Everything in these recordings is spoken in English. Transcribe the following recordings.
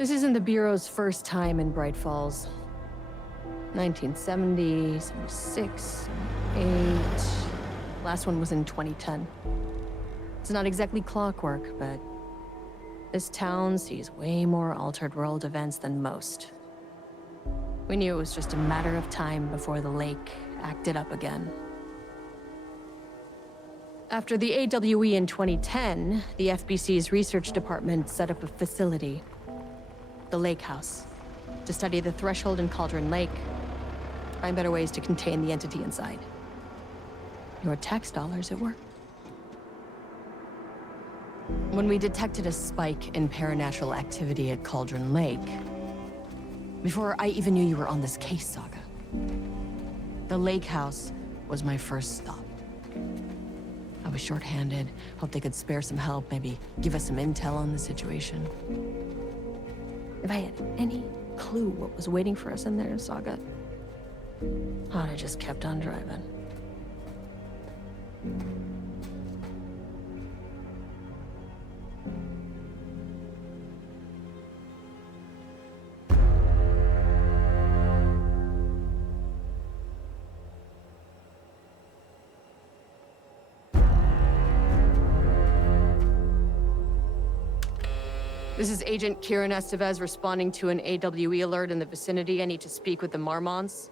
This isn't the Bureau's first time in Bright Falls. 1970, 76, 78. Last one was in 2010. It's not exactly clockwork, but this town sees way more altered world events than most. We knew it was just a matter of time before the lake acted up again. After the AWE in 2010, the FBC's research department set up a facility, the Lake House, to study the Threshold and Cauldron Lake, find better ways to contain the entity inside. Your tax dollars at work. When we detected a spike in paranatural activity at Cauldron Lake, before I even knew you were on this case, Saga, the Lake House was my first stop. I was short-handed, hoped they could spare some help, maybe give us some intel on the situation. If I had any clue what was waiting for us in there, Saga, I'd have just kept on driving. This is Agent Kieran Estevez responding to an AWE alert in the vicinity. I need to speak with the Marmons.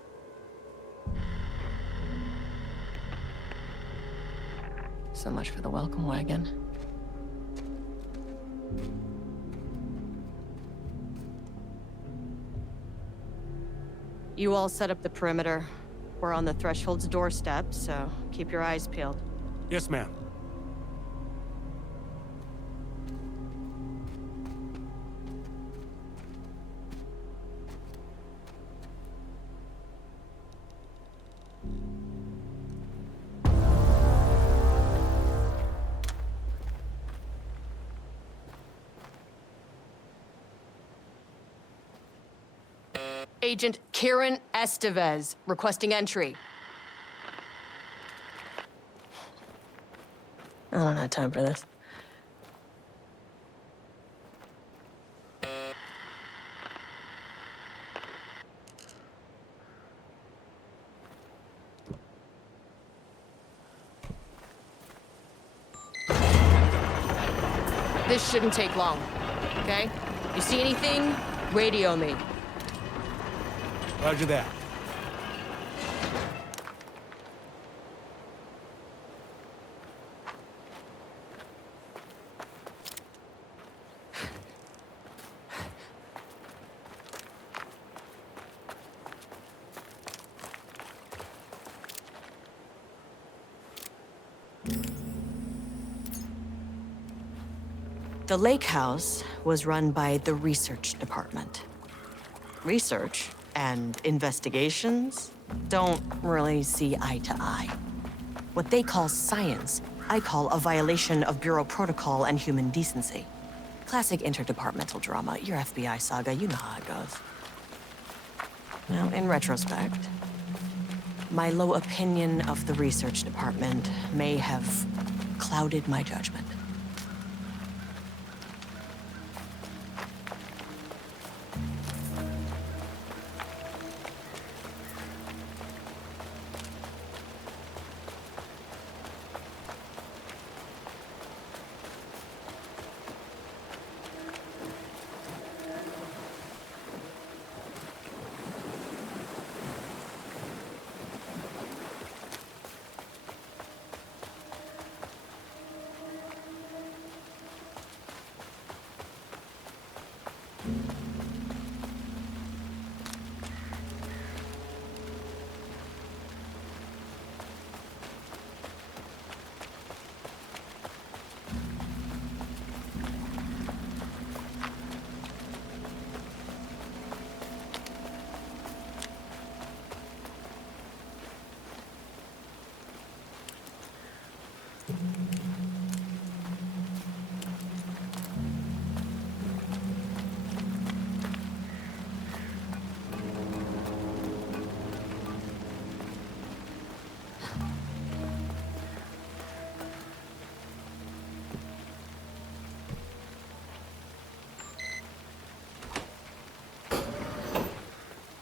So much for the welcome wagon. You all set up the perimeter. We're on the Threshold's doorstep, so keep your eyes peeled. Yes, ma'am. Agent Kieran Estevez, requesting entry. I don't have time for this. This shouldn't take long, okay? You see anything, radio me. Roger that. The Lake House was run by the research department. Research and investigations don't really see eye to eye. What they call science, I call a violation of Bureau protocol and human decency. Classic interdepartmental drama. Your FBI saga, you know how it goes. Now, in retrospect, my low opinion of the research department may have clouded my judgment.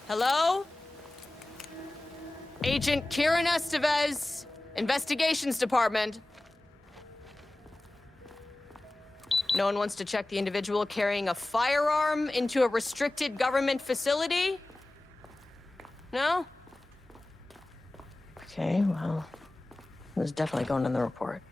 Hello? Agent Kieran Estevez, Investigations Department. No one wants to check the individual carrying a firearm into a restricted government facility? No? Okay, well, it was definitely going in the report.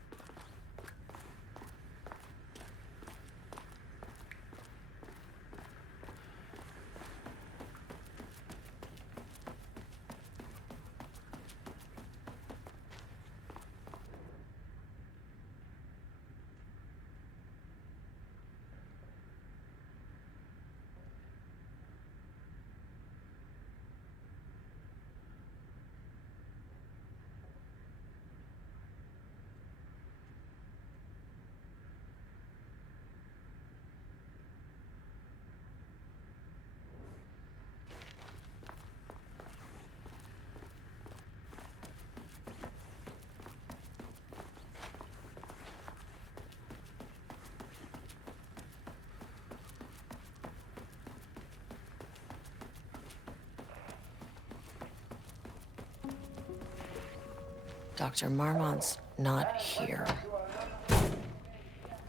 Dr. Marmont's not here.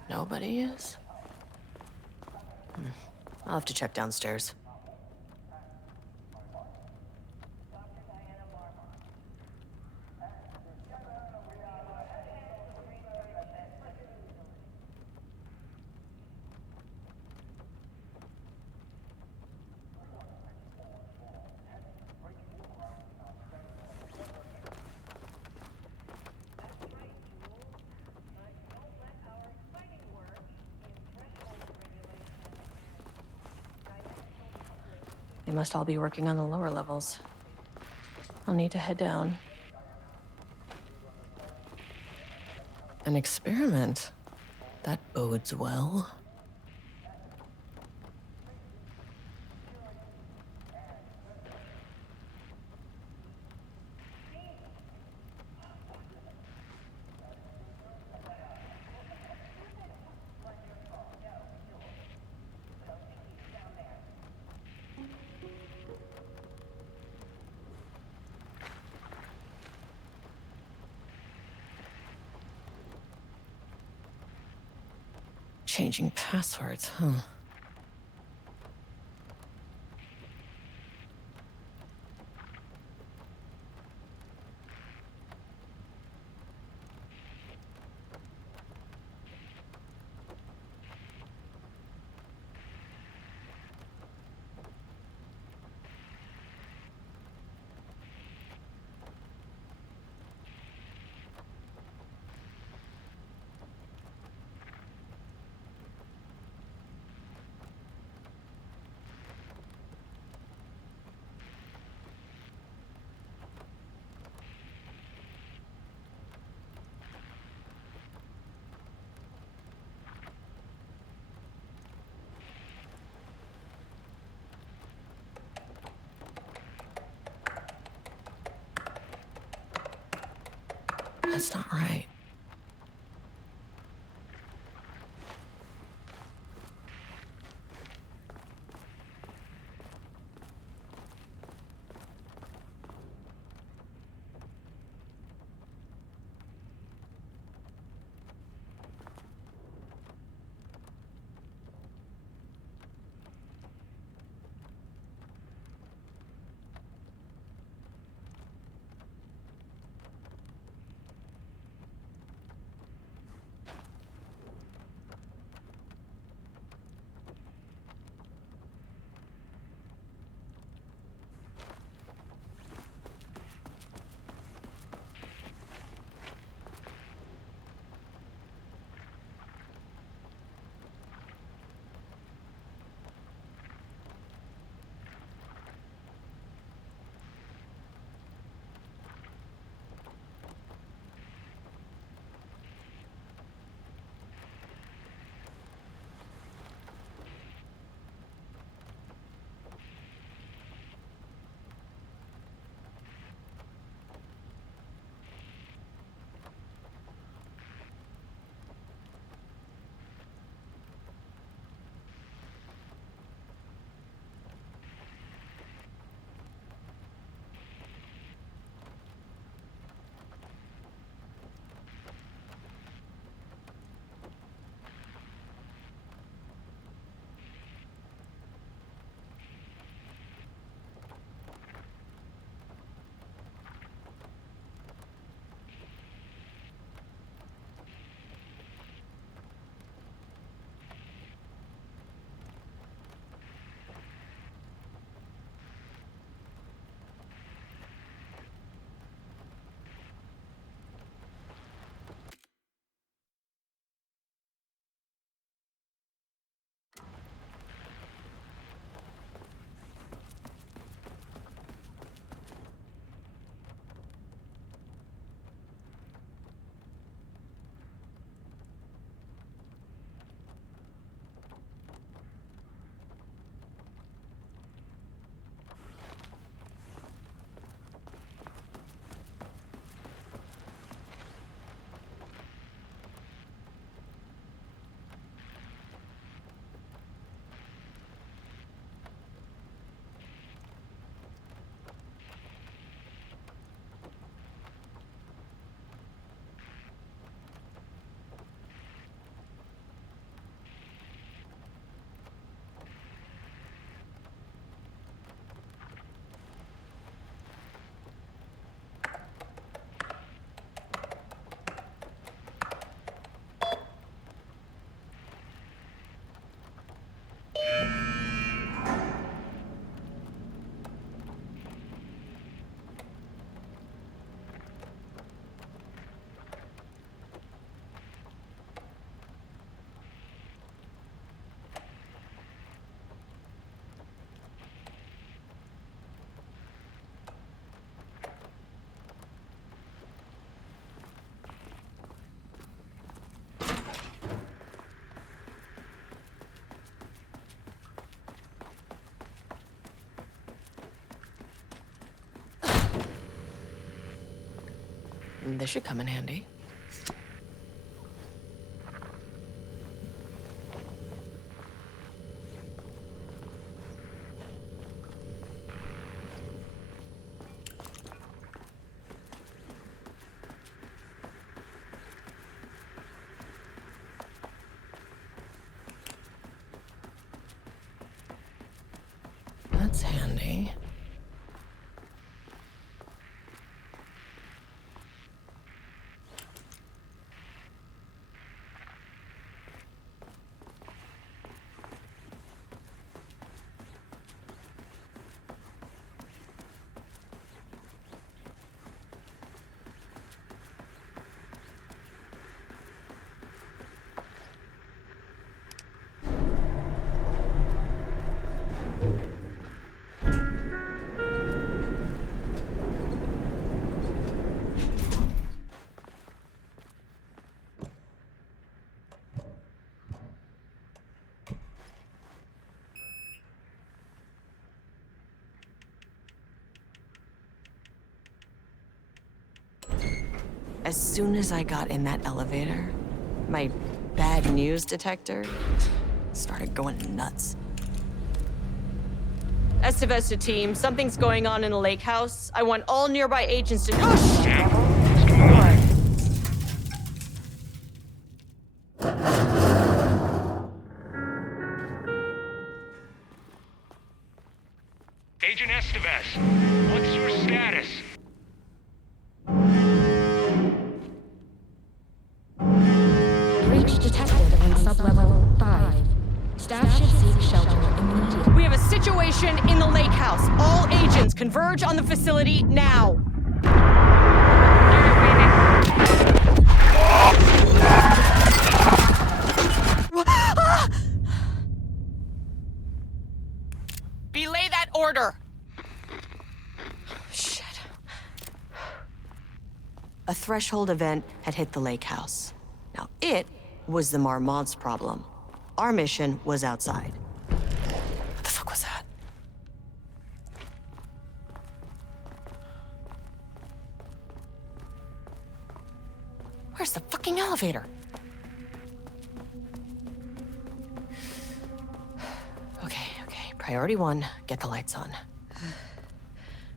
Nobody is? I'll have to check downstairs. They must all be working on the lower levels. I'll need to head down. An experiment? That bodes well. Changing passwords, huh? That's not right. This should come in handy. That's handy. As soon as I got in that elevator, my bad news detector started going nuts. Estevez to team, something's going on in the lake house. I want all nearby agents to— oh, shit! What's going on? Agent Estevez, what's your status? Breach detected on sublevel 5. Staff should seek shelter immediately. We have a situation in the lake house. All agents converge on the facility now. Belay that order. Shit. A threshold event had hit the lake house. Now, it was the Marmont's problem. Our mission was outside. What the fuck was that? Where's the fucking elevator? Okay. Priority 1, get the lights on.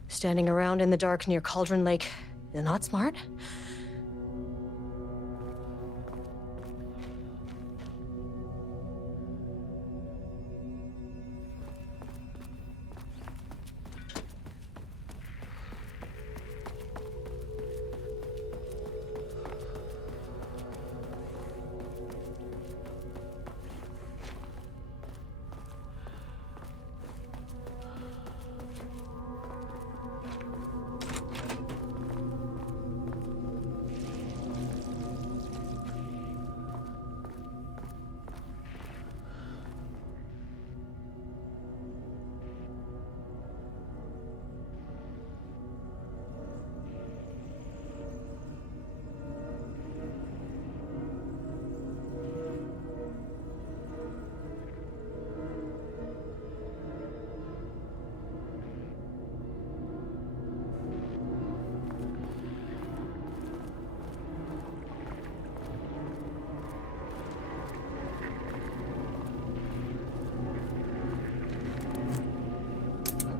Standing around in the dark near Cauldron Lake is not smart.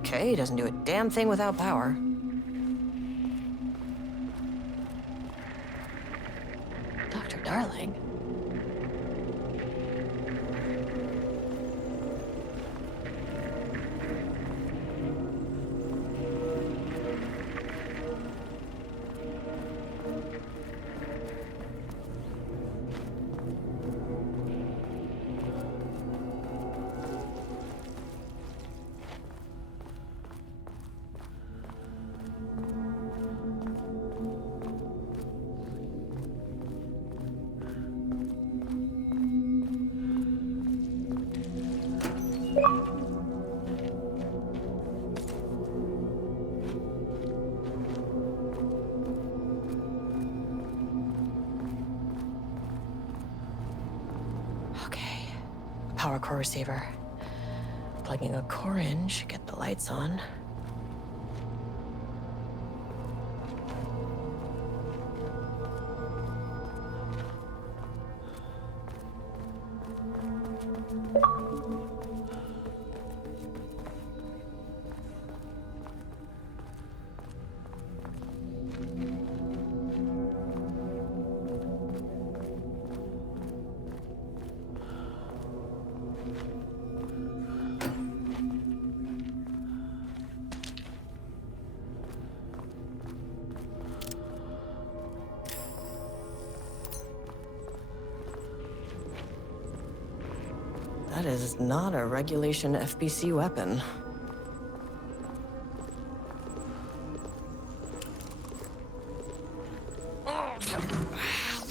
Okay, doesn't do a damn thing without power. Dr. Darling? Okay, power core receiver. Plugging a core in should get the lights on. That is not a regulation FBC weapon. I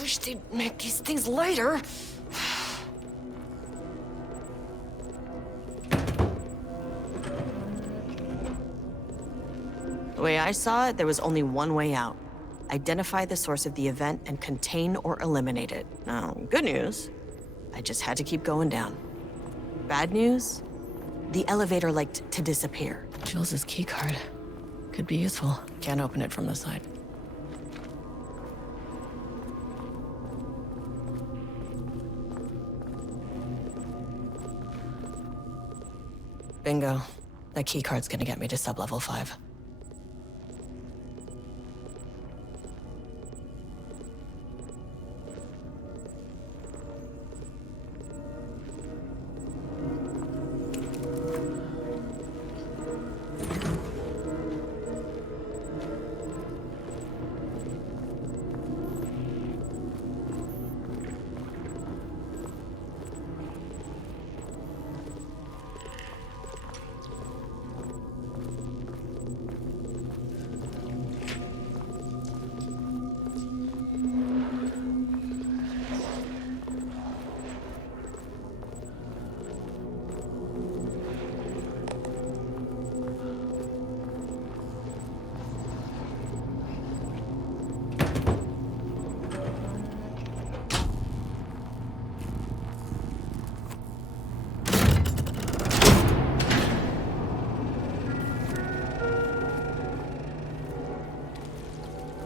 wish they'd make these things lighter. The way I saw it, there was only one way out. Identify the source of the event and contain or eliminate it. Now, good news, I just had to keep going down. Bad news, the elevator liked to disappear. Jules' keycard. Could be useful. Can't open it from the side. Bingo. That keycard's gonna get me to sub-level 5.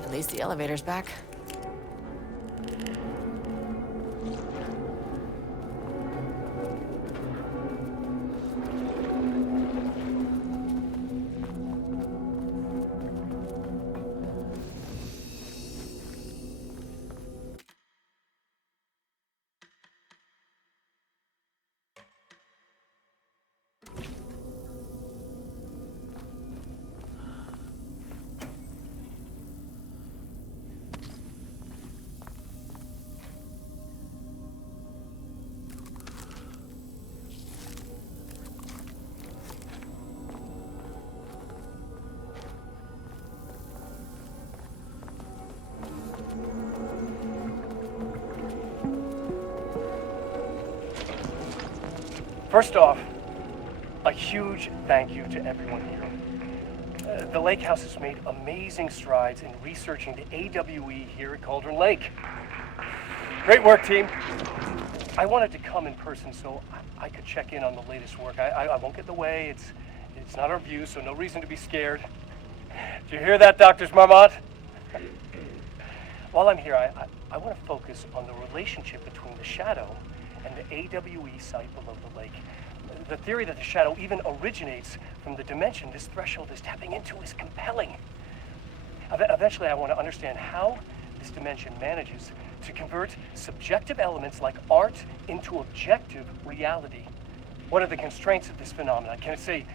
At least the elevator's back. First off, a huge thank you to everyone here. The Lake House has made amazing strides in researching the AWE here at Cauldron Lake. Great work, team. I wanted to come in person so I could check in on the latest work. I won't get in the way. It's not our view, so no reason to be scared. Did you hear that, Drs. Marmont? While I'm here, I want to focus on the relationship between the shadow and the AWE site below the lake. The theory that the shadow even originates from the dimension this threshold is tapping into is compelling. Eventually, I want to understand how this dimension manages to convert subjective elements like art into objective reality. What are the constraints of this phenomenon? Can it, say,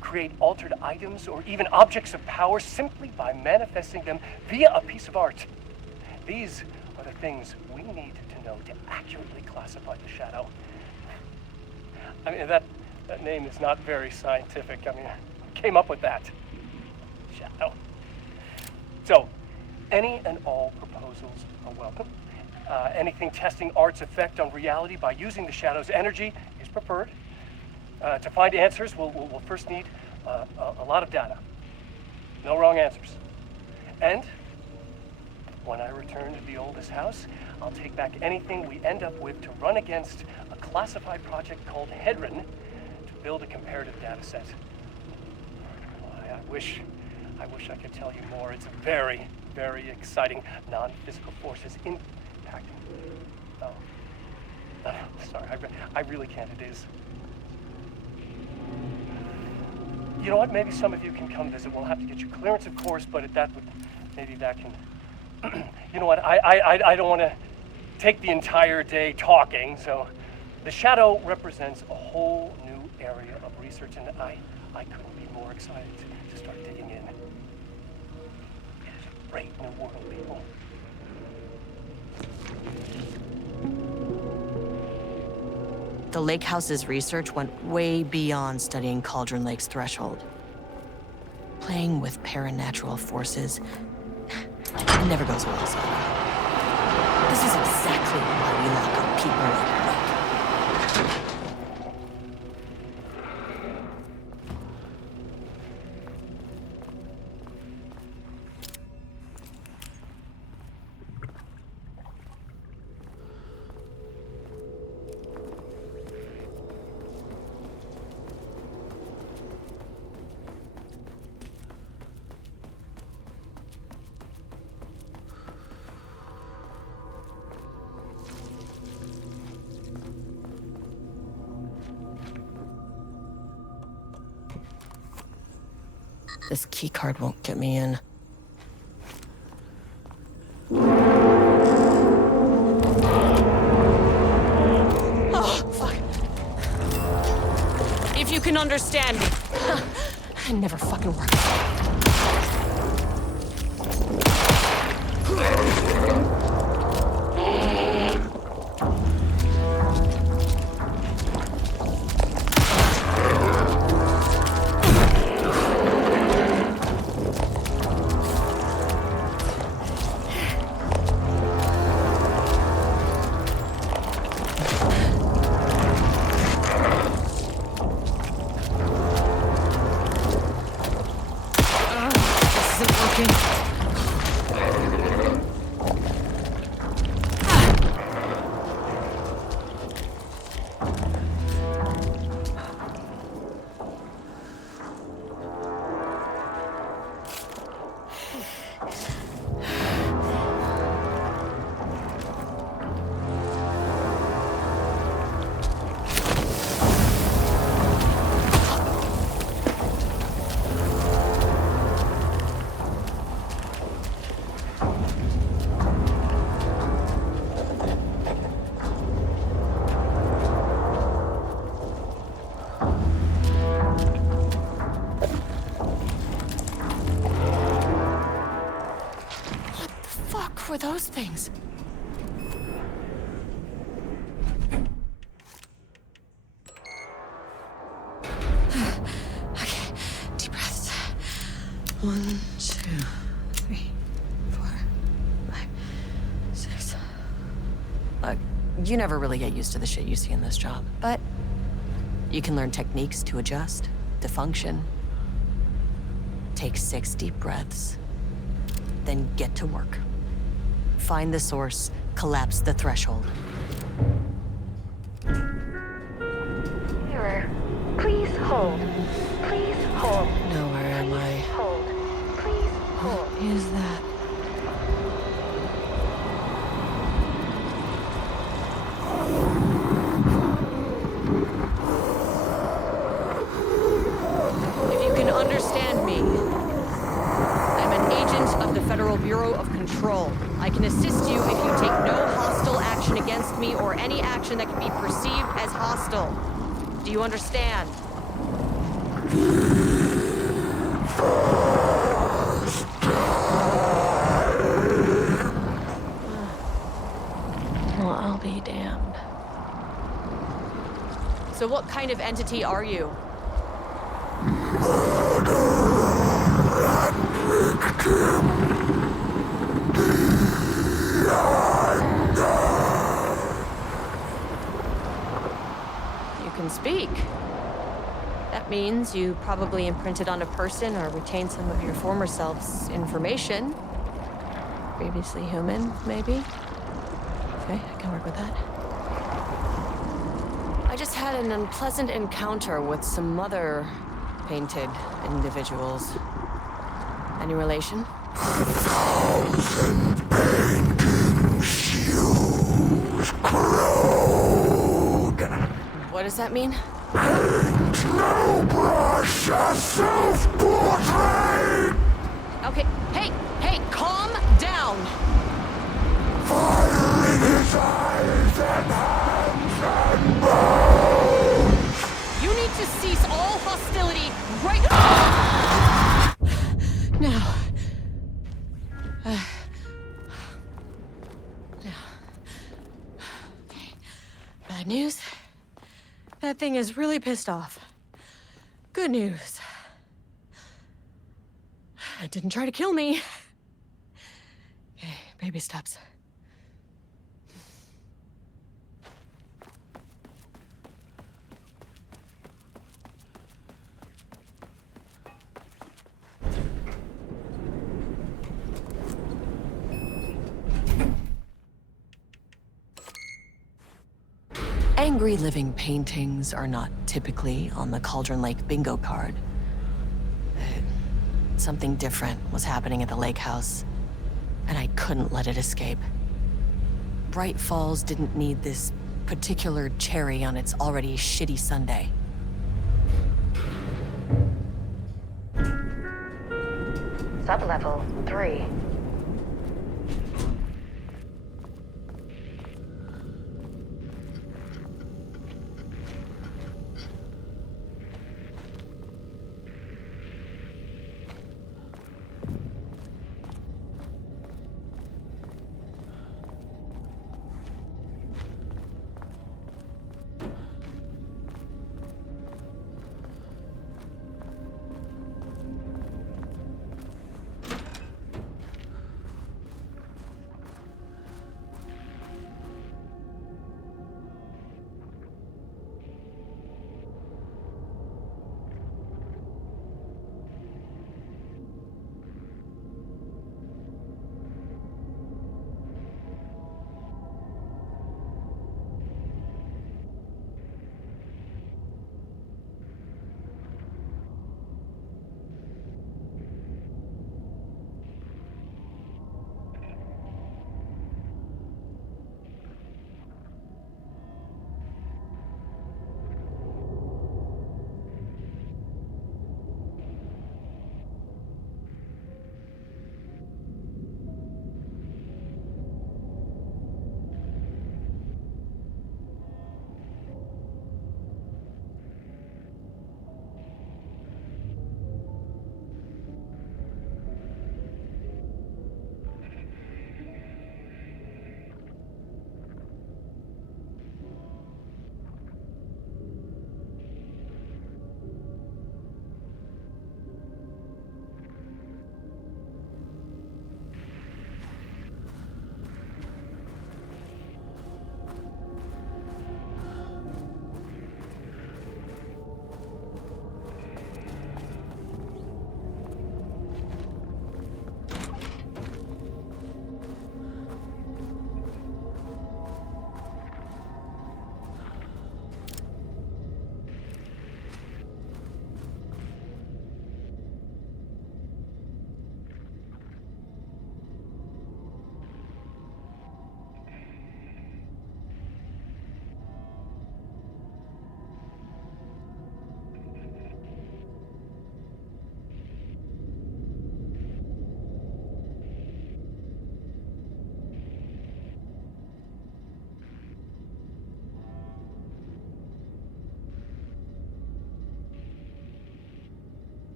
create altered items or even objects of power simply by manifesting them via a piece of art? These are the things we need to know to accurately classify the shadow. I mean, that name is not very scientific. I mean, who came up with that? Shadow. So, any and all proposals are welcome. Anything testing art's effect on reality by using the shadow's energy is preferred. To find answers, we'll first need a lot of data. No wrong answers. And when I return to the oldest house, I'll take back anything we end up with to run against a classified project called Hedron to build a comparative data set. I wish I could tell you more. It's very, very exciting. Non-physical forces impacting. Oh. Sorry, I really can't. It is. You know what? Maybe some of you can come visit. We'll have to get you clearance, of course, but maybe that can. You know what? I don't want to take the entire day talking. So, the shadow represents a whole new area of research, and I couldn't be more excited to start digging in. It is a great new world, people. The Lake House's research went way beyond studying Cauldron Lake's threshold. Playing with paranatural forces never goes well, so. This is exactly why we lock up people like Lake. This keycard won't get me in. Oh, fuck. If you can understand me. It never fucking works. Were those things? Okay, deep breaths. 1, 2, 3, 4, 5, 6. Look, you never really get used to the shit you see in this job, but you can learn techniques to adjust, to function. Take 6 deep breaths, then get to work. Find the source, collapse the threshold. Mirror, please hold. Please hold. No, where am I? Hold. Please hold. What is that? If you can understand me, I'm an agent of the Federal Bureau of Control. I can assist you if you take no hostile action against me or any action that can be perceived as hostile. Do you understand? Well, I'll be damned. So what kind of entity are you? You can speak. That means you probably imprinted on a person or retained some of your former self's information. Previously human, maybe? Okay, I can work with that. I just had an unpleasant encounter with some other painted individuals. Any relation? 1,000 paintings use crow. What does that mean? No brush a self-portrait! Okay, hey, calm down! Fire in his eyes and hands and bones! You need to cease all hostility right now. Bad news? That thing is really pissed off. Good news. It didn't try to kill me. Okay, baby steps. Angry living paintings are not typically on the Cauldron Lake bingo card. Something different was happening at the lake house, and I couldn't let it escape. Bright Falls didn't need this particular cherry on its already shitty sundae. Sublevel 3.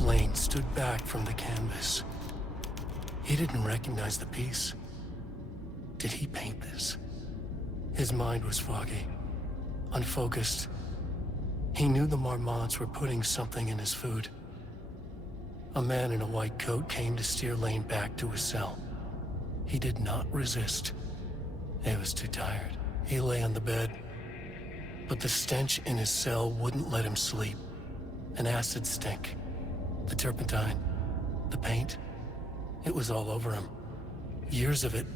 Lane stood back from the canvas. He didn't recognize the piece. Did he paint this? His mind was foggy, unfocused. He knew the Marmots were putting something in his food. A man in a white coat came to steer Lane back to his cell. He did not resist. He was too tired. He lay on the bed, but the stench in his cell wouldn't let him sleep. An acid stink. The turpentine, the paint, it was all over him. Years of it.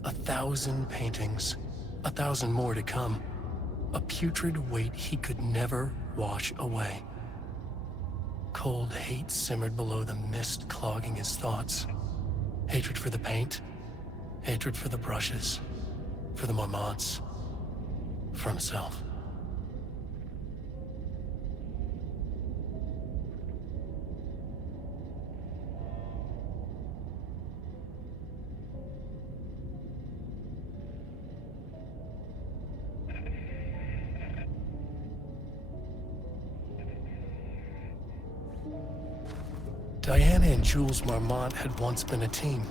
1,000 paintings. 1,000 more to come. A putrid weight he could never wash away. Cold hate simmered below the mist clogging his thoughts. Hatred for the paint, hatred for the brushes, for the Marmonts, for himself. Diana and Jules Marmont had once been a team.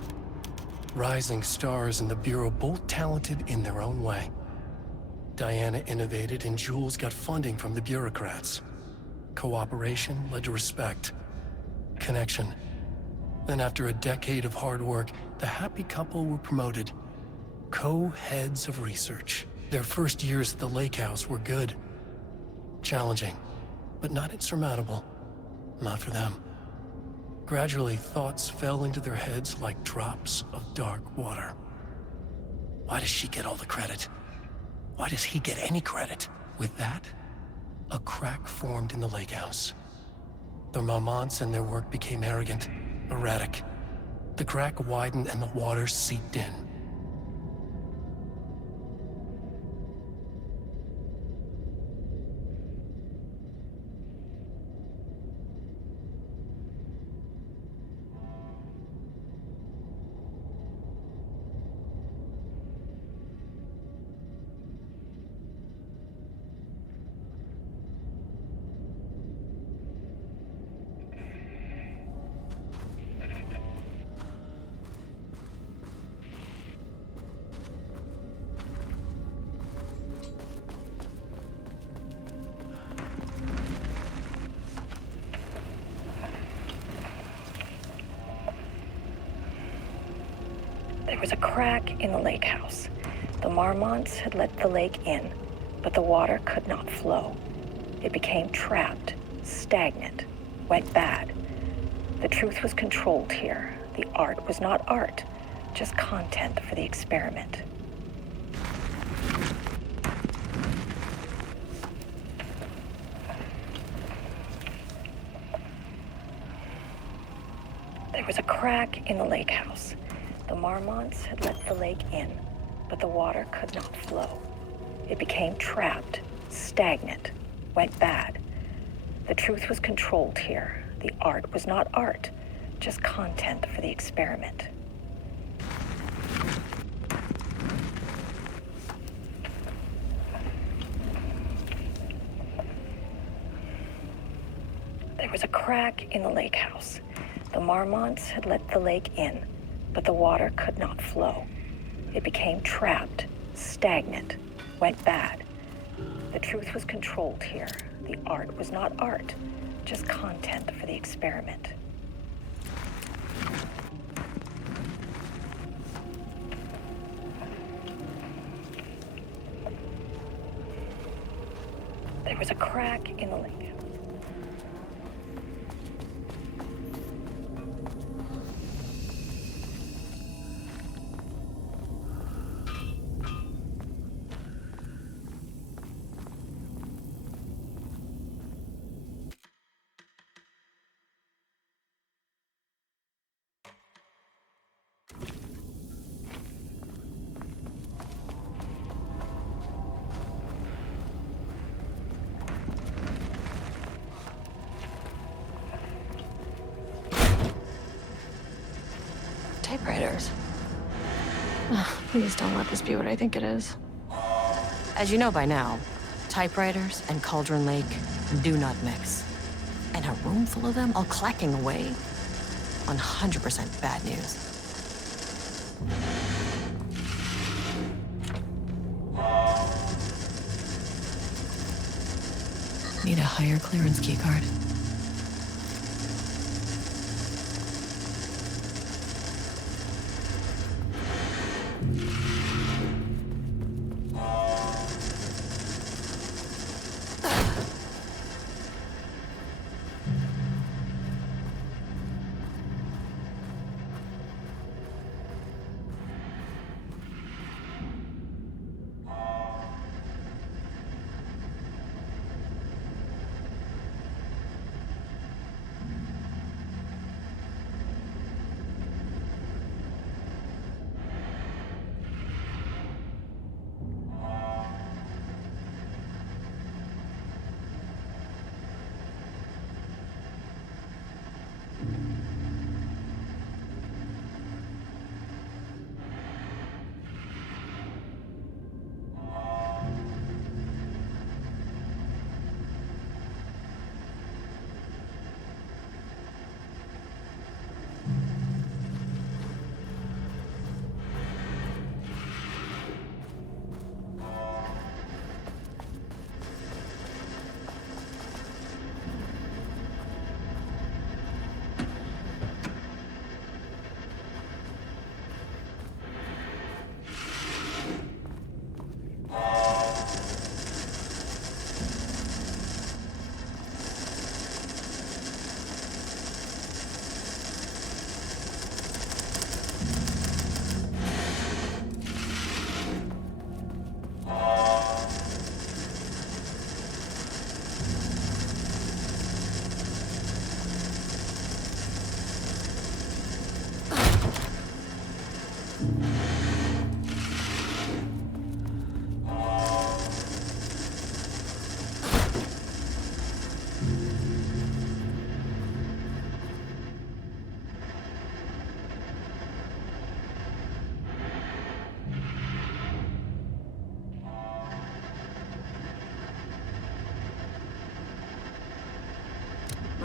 Rising stars in the Bureau, both talented in their own way. Diana innovated and Jules got funding from the bureaucrats. Cooperation led to respect, connection. Then after a decade of hard work, the happy couple were promoted. Co-heads of research. Their first years at the lake house were good. Challenging, but not insurmountable. Not for them. Gradually, thoughts fell into their heads like drops of dark water. Why does she get all the credit? Why does he get any credit? With that, a crack formed in the lake house. The Marmonts and their work became arrogant, erratic. The crack widened and the water seeped in. There was a crack in the lake house. The Marmonts had let the lake in, but the water could not flow. It became trapped, stagnant, went bad. The truth was controlled here. The art was not art, just content for the experiment. There was a crack in the lake house. The Marmonts had let the lake in, but the water could not flow. It became trapped, stagnant, went bad. The truth was controlled here. The art was not art, just content for the experiment. There was a crack in the lake house. The Marmonts had let the lake in, but the water could not flow. It became trapped, stagnant, went bad. The truth was controlled here. The art was not art, just content for the experiment. There was a crack in the lake. Typewriters. Ugh, please don't let this be what I think it is. As you know by now, typewriters and Cauldron Lake do not mix. And a room full of them all clacking away? 100% bad news. Need a higher clearance keycard.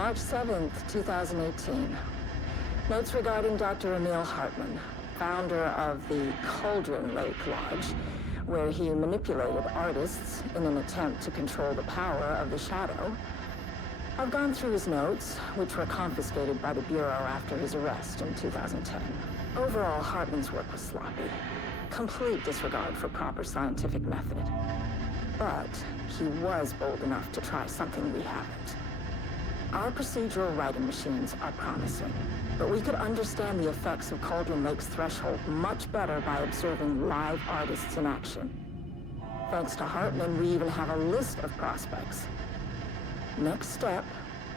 March 7th, 2018. Notes regarding Dr. Emil Hartman, founder of the Cauldron Lake Lodge, where he manipulated artists in an attempt to control the power of the Shadow. I've gone through his notes, which were confiscated by the Bureau after his arrest in 2010. Overall, Hartman's work was sloppy. Complete disregard for proper scientific method. But he was bold enough to try something we haven't. Our procedural writing machines are promising, but we could understand the effects of Cauldron Lake's threshold much better by observing live artists in action. Thanks to Hartman, we even have a list of prospects. Next step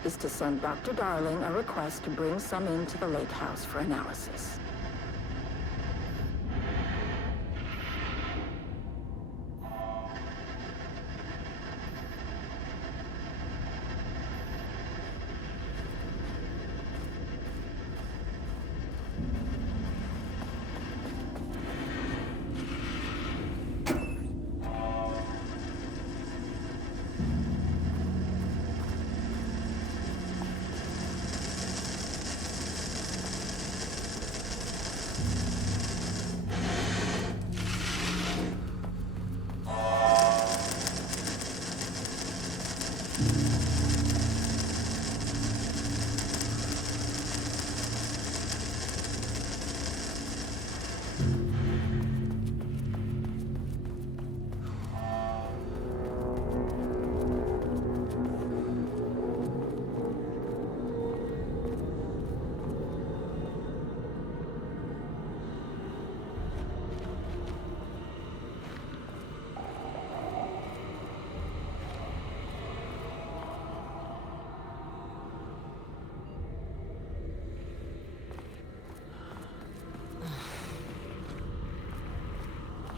is to send Dr. Darling a request to bring some into the lake house for analysis.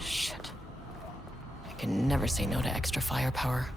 Shit. I can never say no to extra firepower.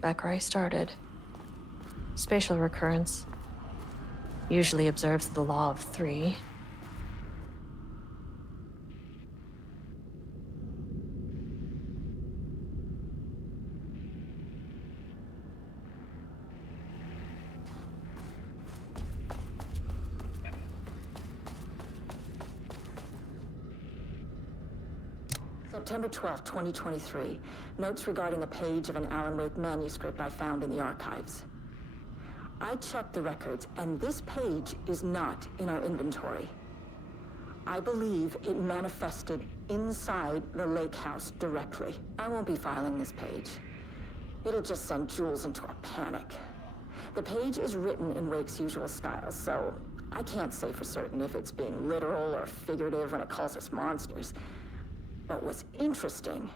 Back where I started. Spatial recurrence. Usually observes the law of three. September 12, 2023. Notes regarding a page of an Alan Wake manuscript I found in the archives. I checked the records, and this page is not in our inventory. I believe it manifested inside the lake house directly. I won't be filing this page. It'll just send Jules into a panic. The page is written in Wake's usual style, so I can't say for certain if it's being literal or figurative when it calls us monsters. But what's interesting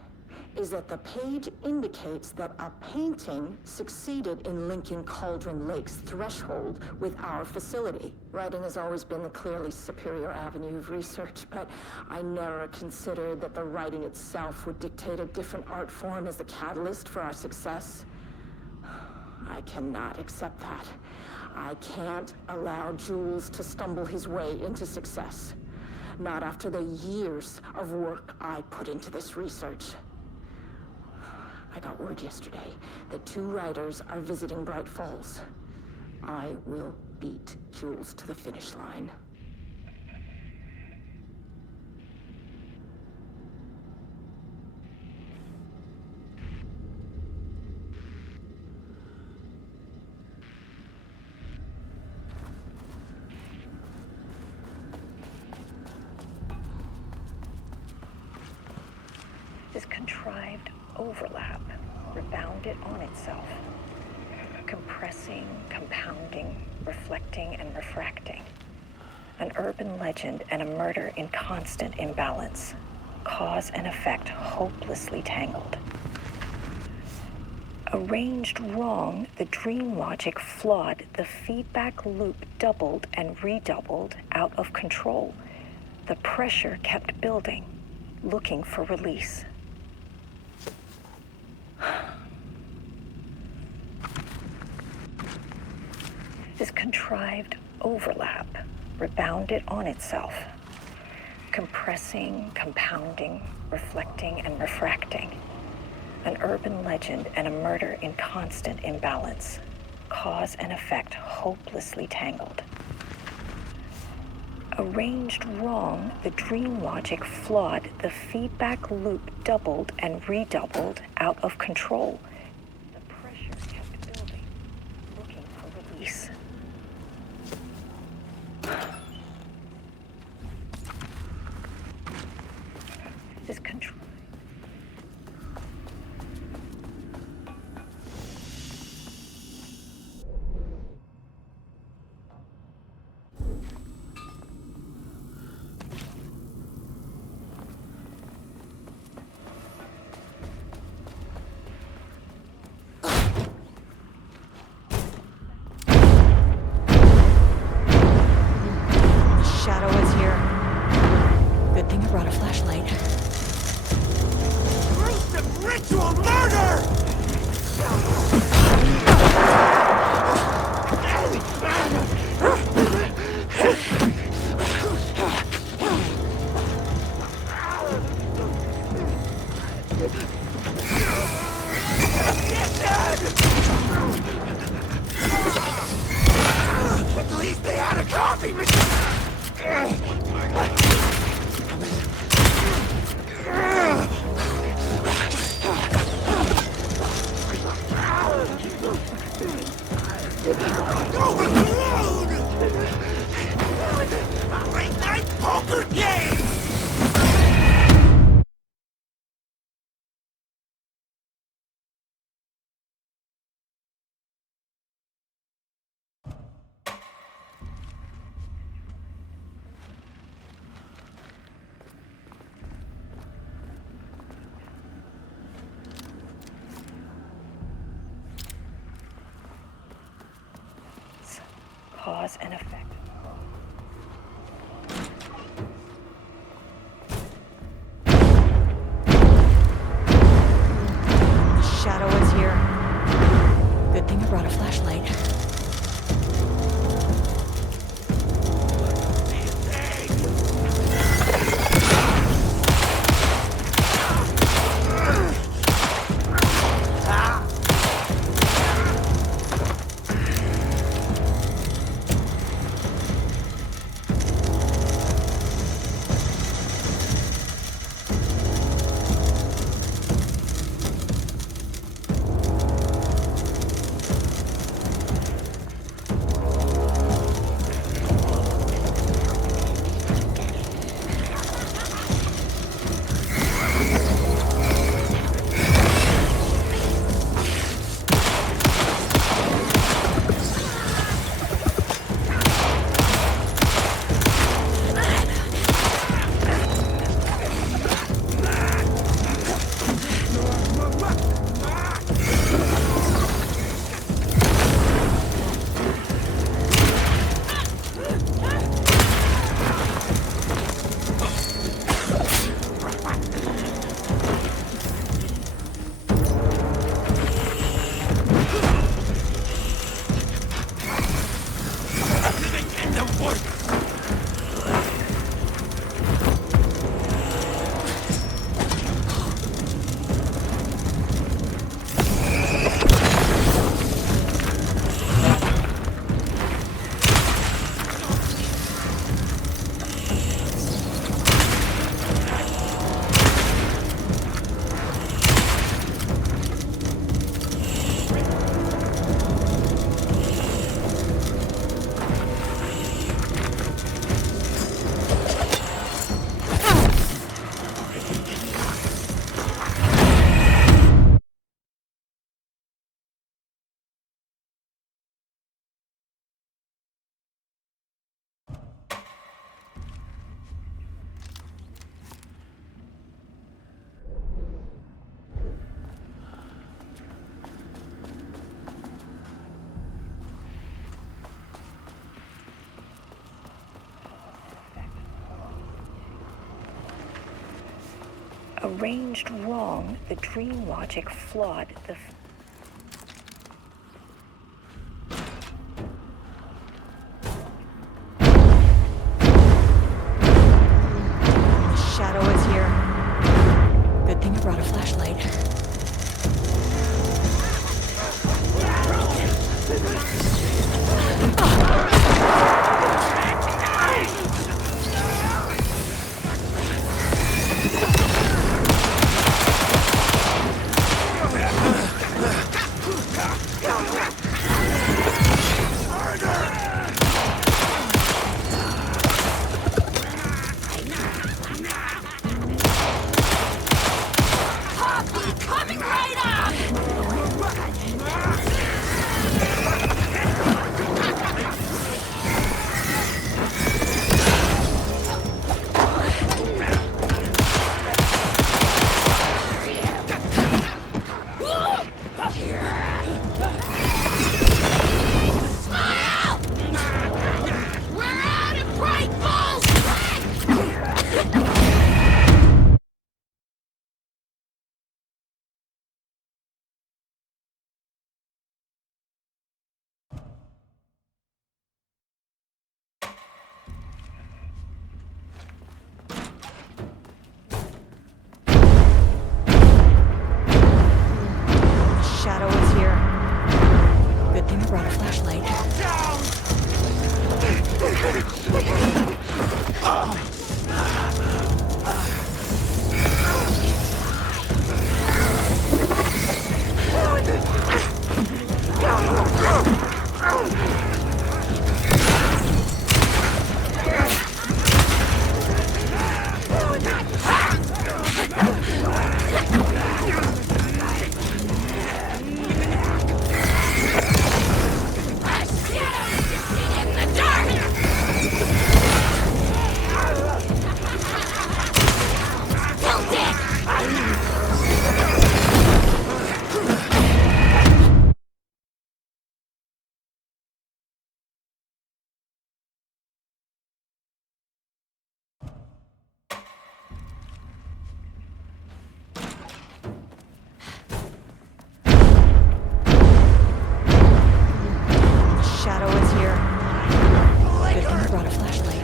is that the page indicates that a painting succeeded in linking Cauldron Lake's threshold with our facility. Writing has always been the clearly superior avenue of research, but I never considered that the writing itself would dictate a different art form as the catalyst for our success. I cannot accept that. I can't allow Jules to stumble his way into success. Not after the years of work I put into this research. I got word yesterday that 2 writers are visiting Bright Falls. I will beat Jules to the finish line. This contrived overlap rebounded on itself, compressing, compounding, reflecting, and refracting. An urban legend and a murder in constant imbalance, cause and effect hopelessly tangled. Arranged wrong, the dream logic flawed, the feedback loop doubled and redoubled, out of control. The pressure kept building, looking for release. This contrived overlap rebounded on itself, compressing, compounding, reflecting, and refracting. An urban legend and a murder in constant imbalance. Cause and effect hopelessly tangled. Arranged wrong, the dream logic flawed, the feedback loop doubled and redoubled, out of control. The pressure kept building, looking for release. This control. Shadow is here. Good thing I brought a flashlight. Gruesome ritual murder! At least they had a coffee machine! Overload! A late night poker game! Cause and effect. Shadow is here. Good thing I brought a flashlight. arranged wrong, the dream logic flawed the... Shadow is here. Good thing you brought a flashlight. Shadow is here. Good thing you brought a flashlight. Shadow is here. Good thing you brought a flashlight.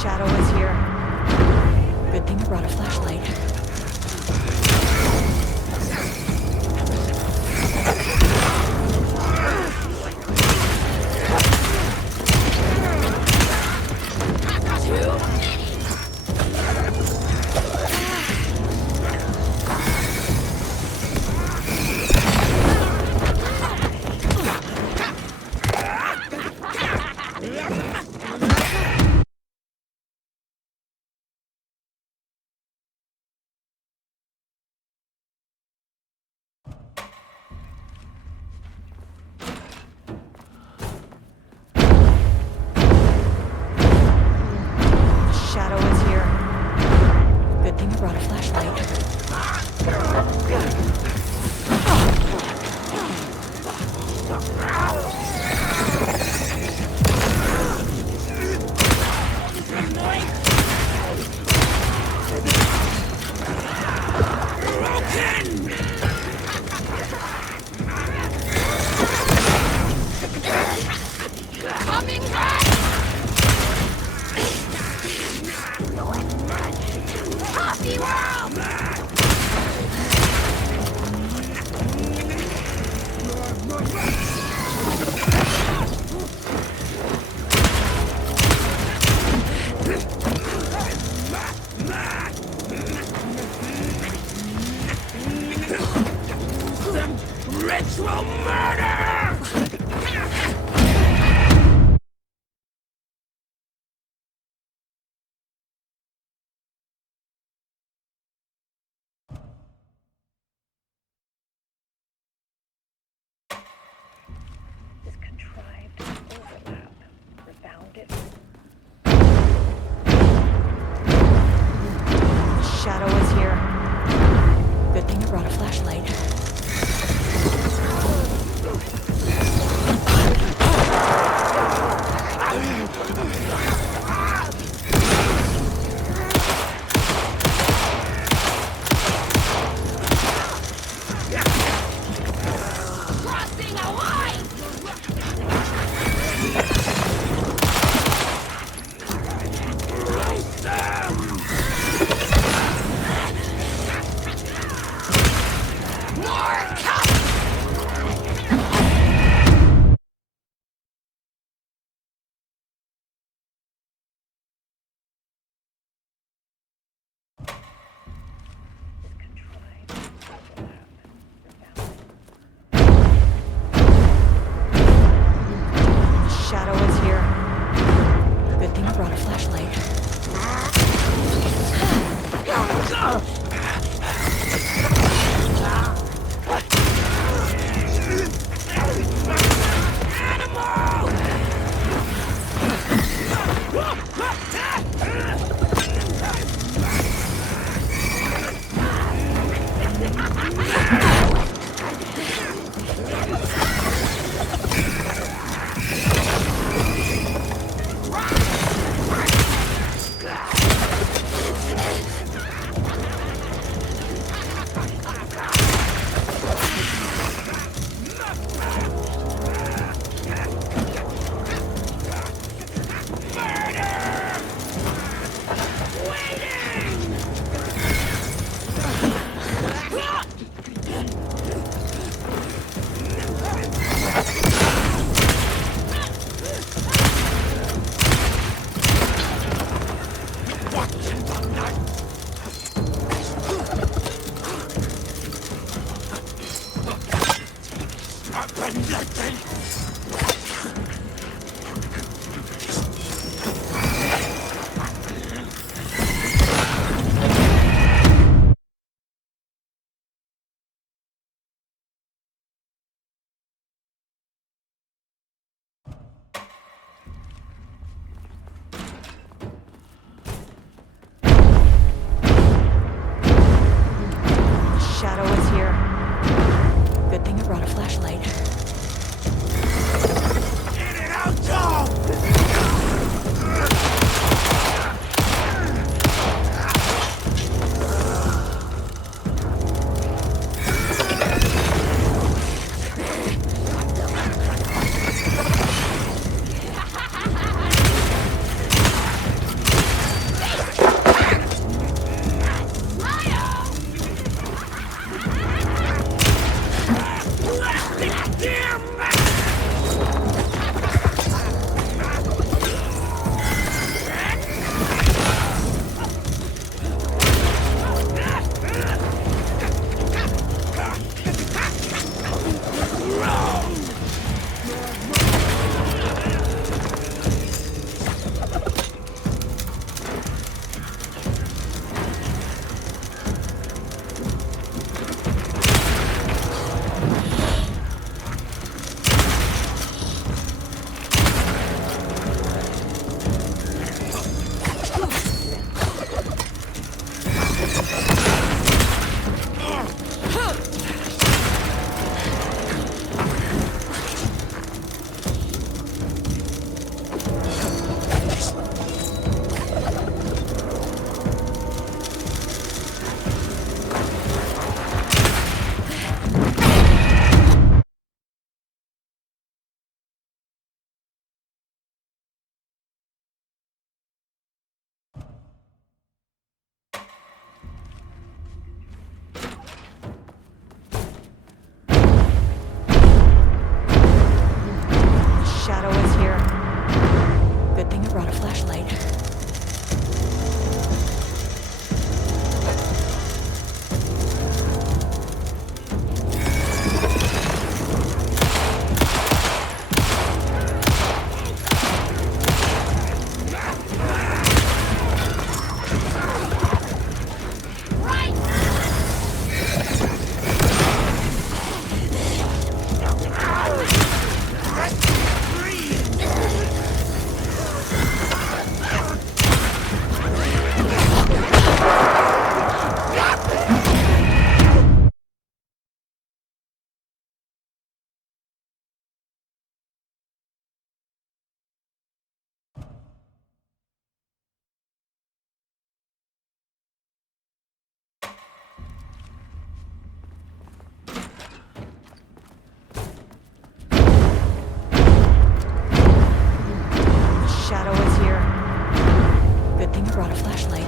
Shadow is here. Good thing you brought a flashlight. Ritual murder! brought a flashlight.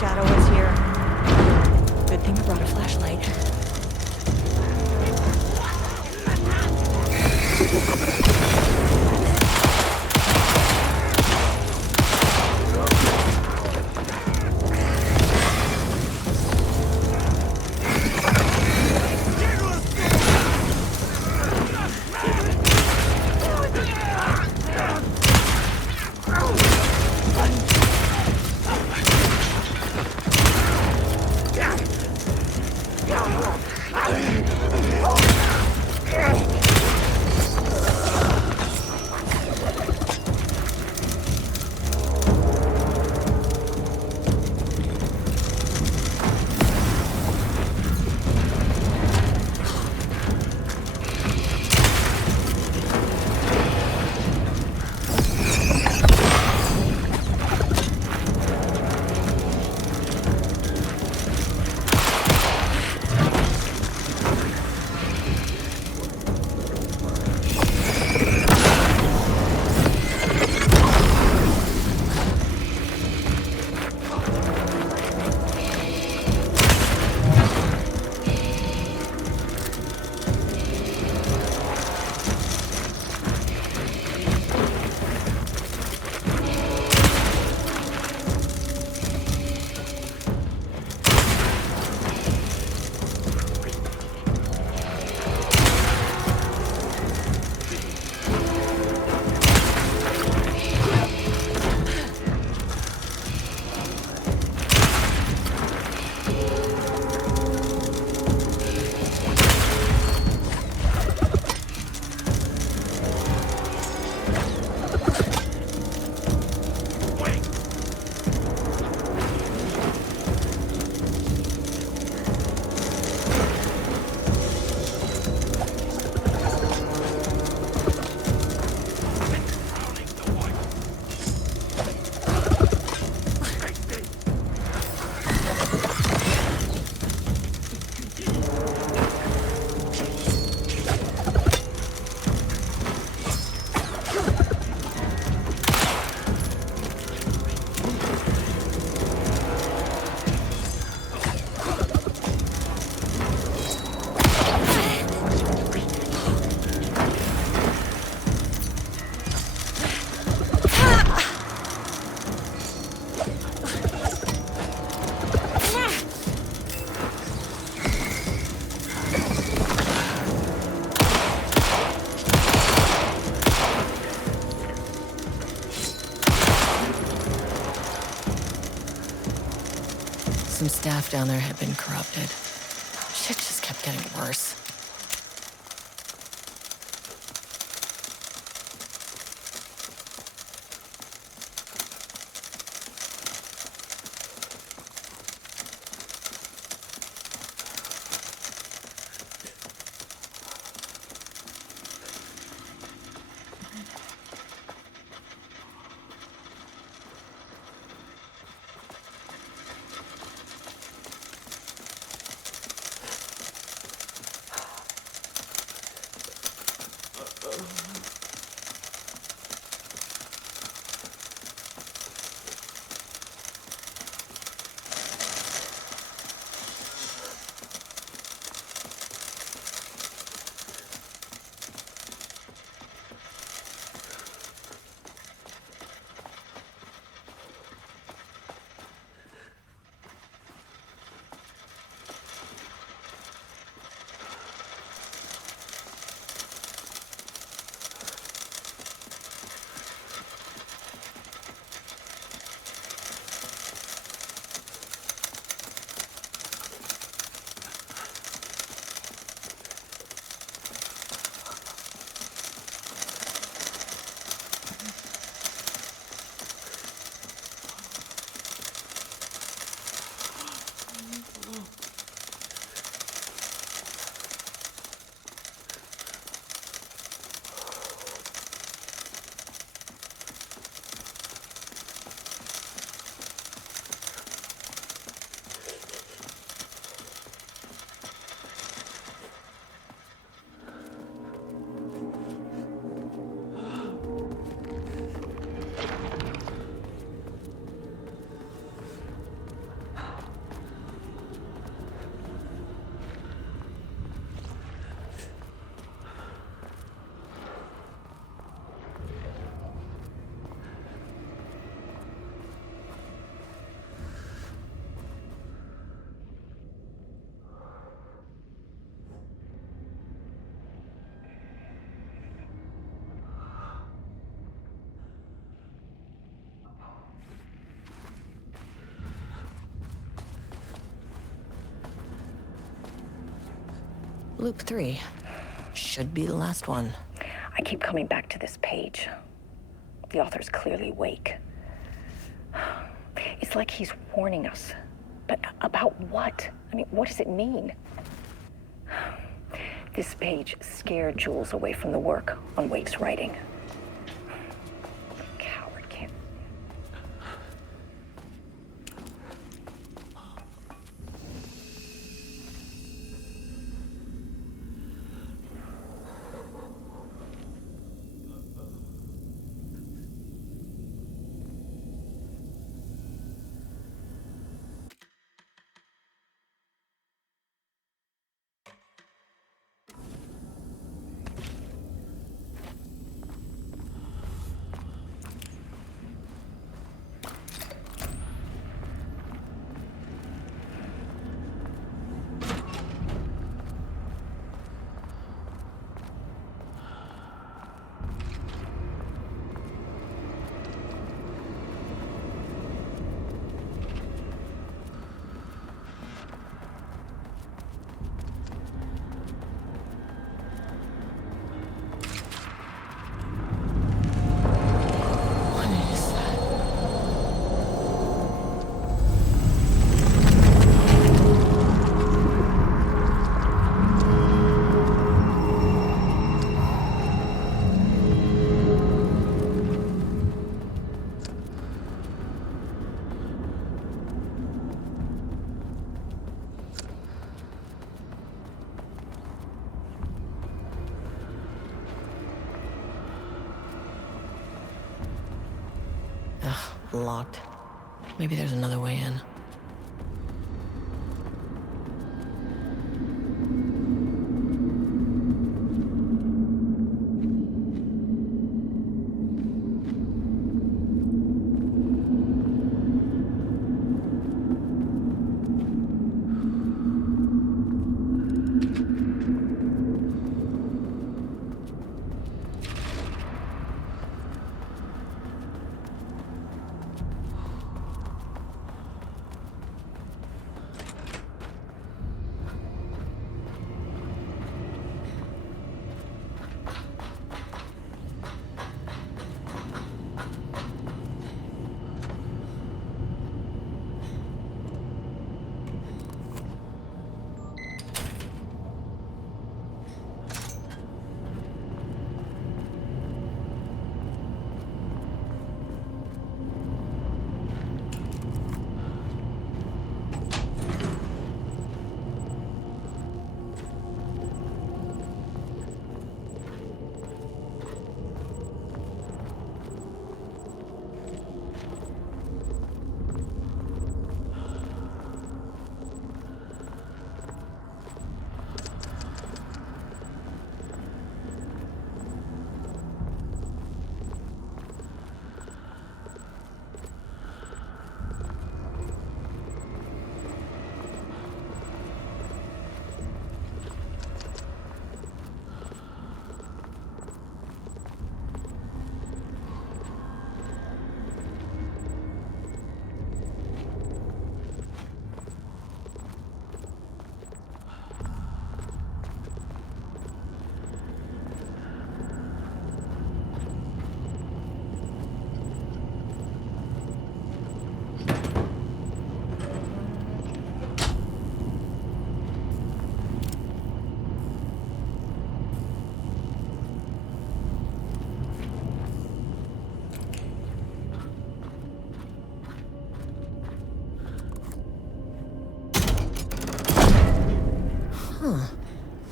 Shadow is here. Good thing I brought a flashlight. Some staff down there had been corrupted. Shit just kept getting worse. Loop 3. Should be the last one. I keep coming back to this page. The author's clearly awake. It's like he's warning us. But about what? I mean, what does it mean? This page scared Jules away from the work on Wake's writing. Coward can't. Locked. Maybe there's another way in.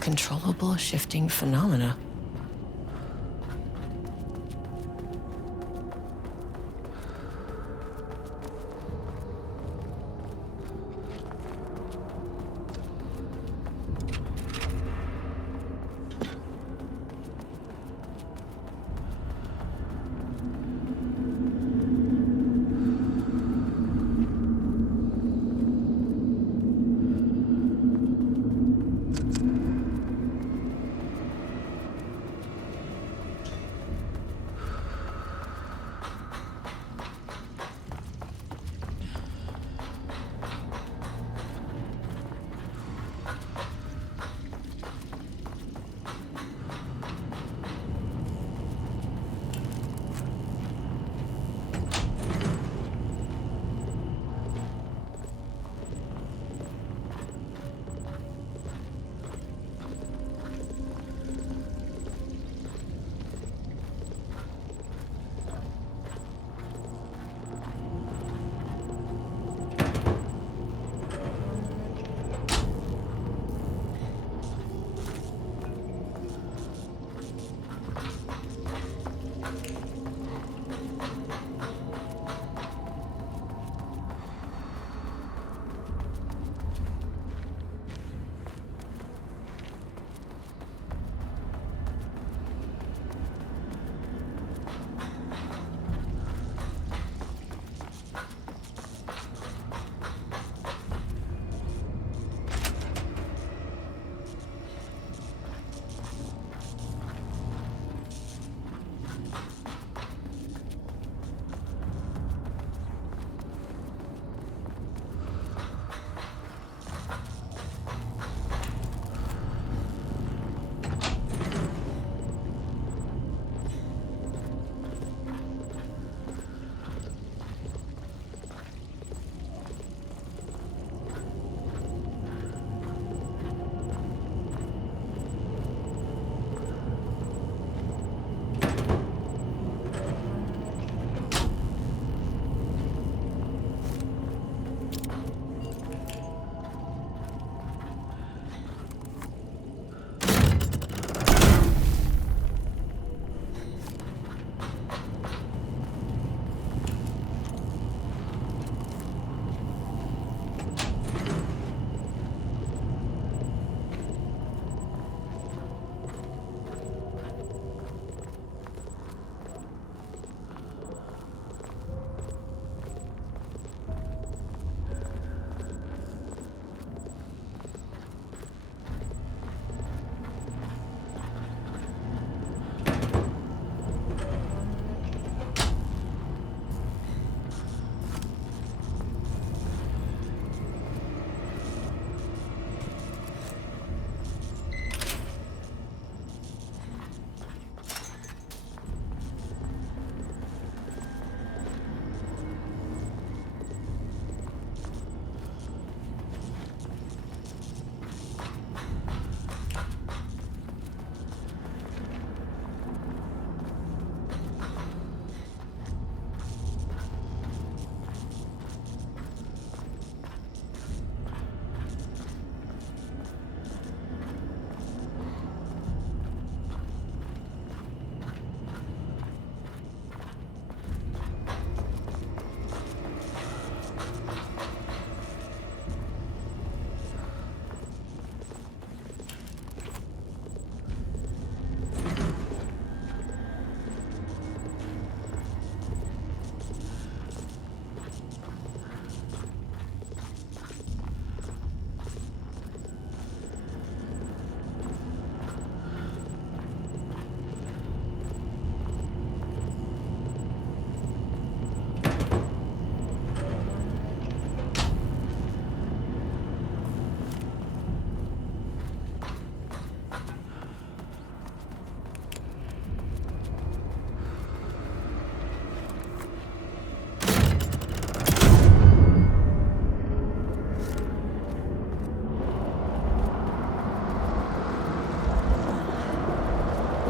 Controllable shifting phenomena.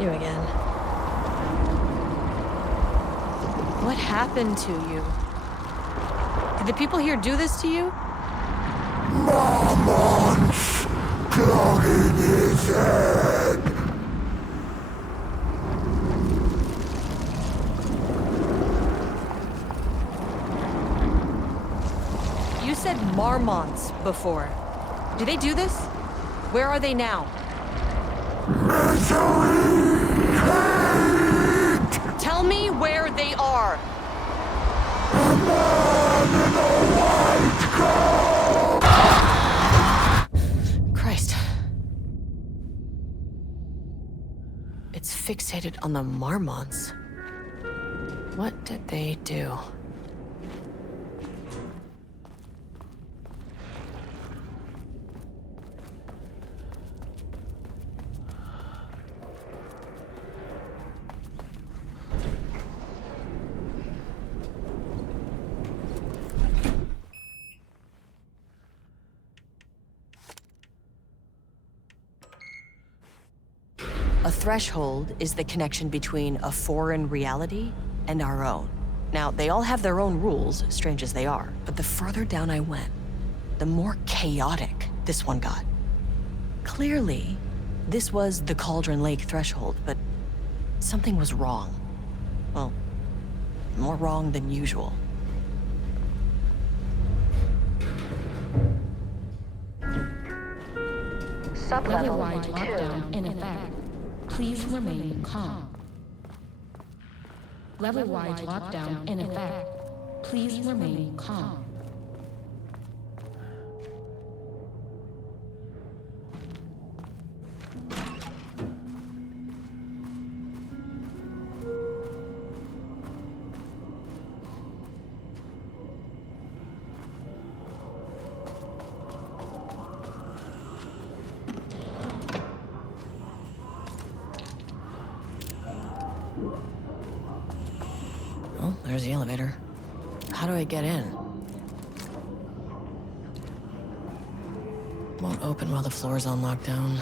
You again. What happened to you? Did the people here do this to you? Marmots clogging his head. You said marmots before. Do they do this? Where are they now? Misery, hate, Tell me where they are. a man in a white coat. Christ. It's fixated on the marmots. What did they do? A threshold is the connection between a foreign reality and our own. Now, they all have their own rules, strange as they are, but the further down I went, the more chaotic this one got. Clearly, this was the Cauldron Lake threshold, but something was wrong. Well, more wrong than usual. Level-wide lockdown in effect. Please remain calm. Level-wide lockdown in effect. Please remain calm. Oh, there's the elevator. How do I get in? Won't open while the floor's on lockdown.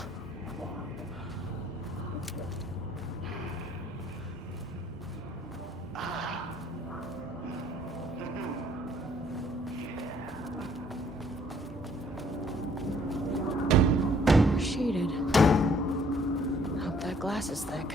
Sheeted. Hope that glass is thick.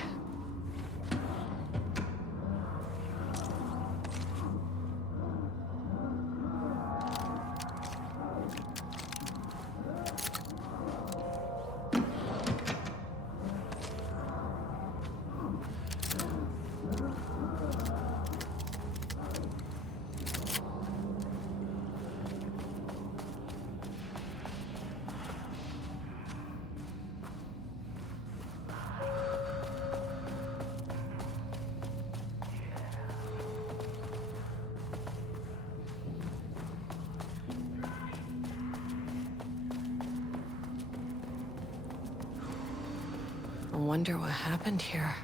I wonder what happened here.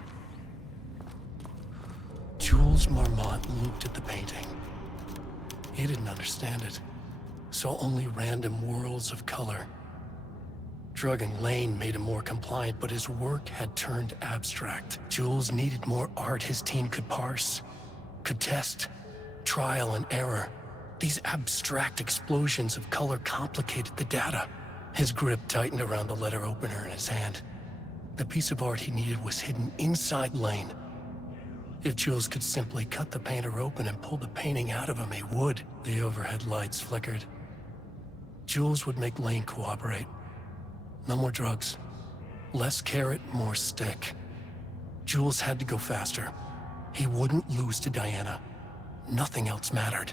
Jules Marmont looked at the painting. He didn't understand it. Saw only random whirls of color. Drugging Lane made him more compliant, but his work had turned abstract. Jules needed more art his team could parse, could test, trial and error. These abstract explosions of color complicated the data. His grip tightened around the letter opener in his hand. The piece of art he needed was hidden inside Lane. If Jules could simply cut the painter open and pull the painting out of him, he would. The overhead lights flickered. Jules would make Lane cooperate. No more drugs. Less carrot, more stick. Jules had to go faster. He wouldn't lose to Diana. Nothing else mattered.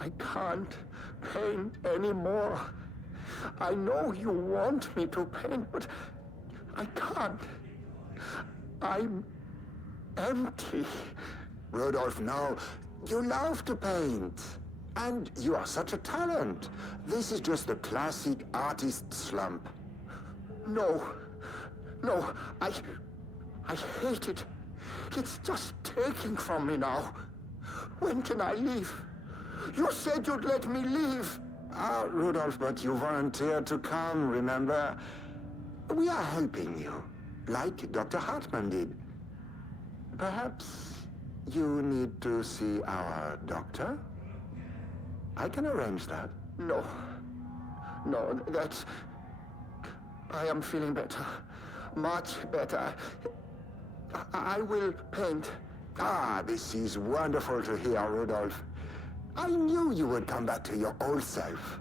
I can't paint anymore. I know you want me to paint, but I can't. I'm empty. Rudolph, no. You love to paint. And you are such a talent. This is just the classic artist slump. No. No, I hate it. It's just taking from me now. When can I leave? You said you'd let me leave. Ah, Rudolph, but you volunteered to come, remember? We are helping you, like Dr. Hartman did. Perhaps you need to see our doctor? I can arrange that. No. No, that's... I am feeling better. Much better. I will paint. Ah, this is wonderful to hear, Rudolph. I knew you would come back to your old self.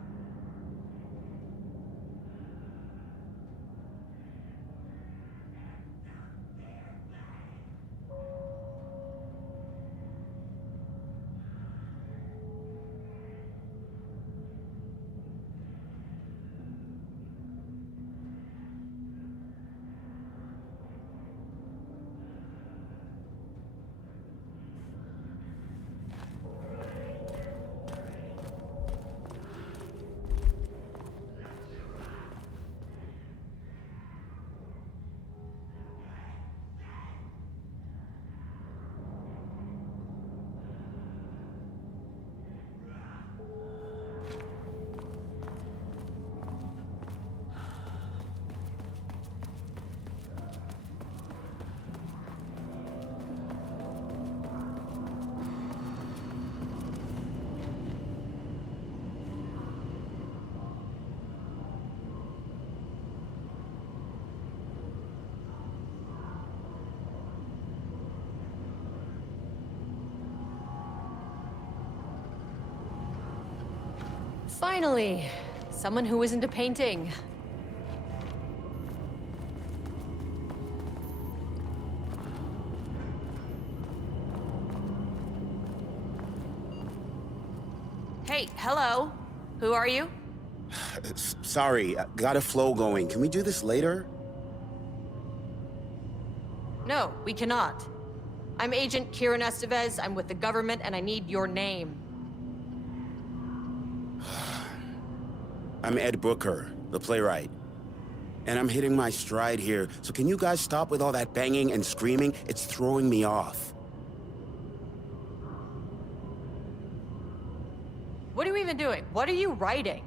Finally, someone who isn't a painting. Hey, hello. Who are you? Sorry, got a flow going. Can we do this later? No, we cannot. I'm Agent Kieran Estevez. I'm with the government, and I need your name. I'm Ed Booker, the playwright. And I'm hitting my stride here, so can you guys stop with all that banging and screaming? It's throwing me off. What are you even doing? What are you writing?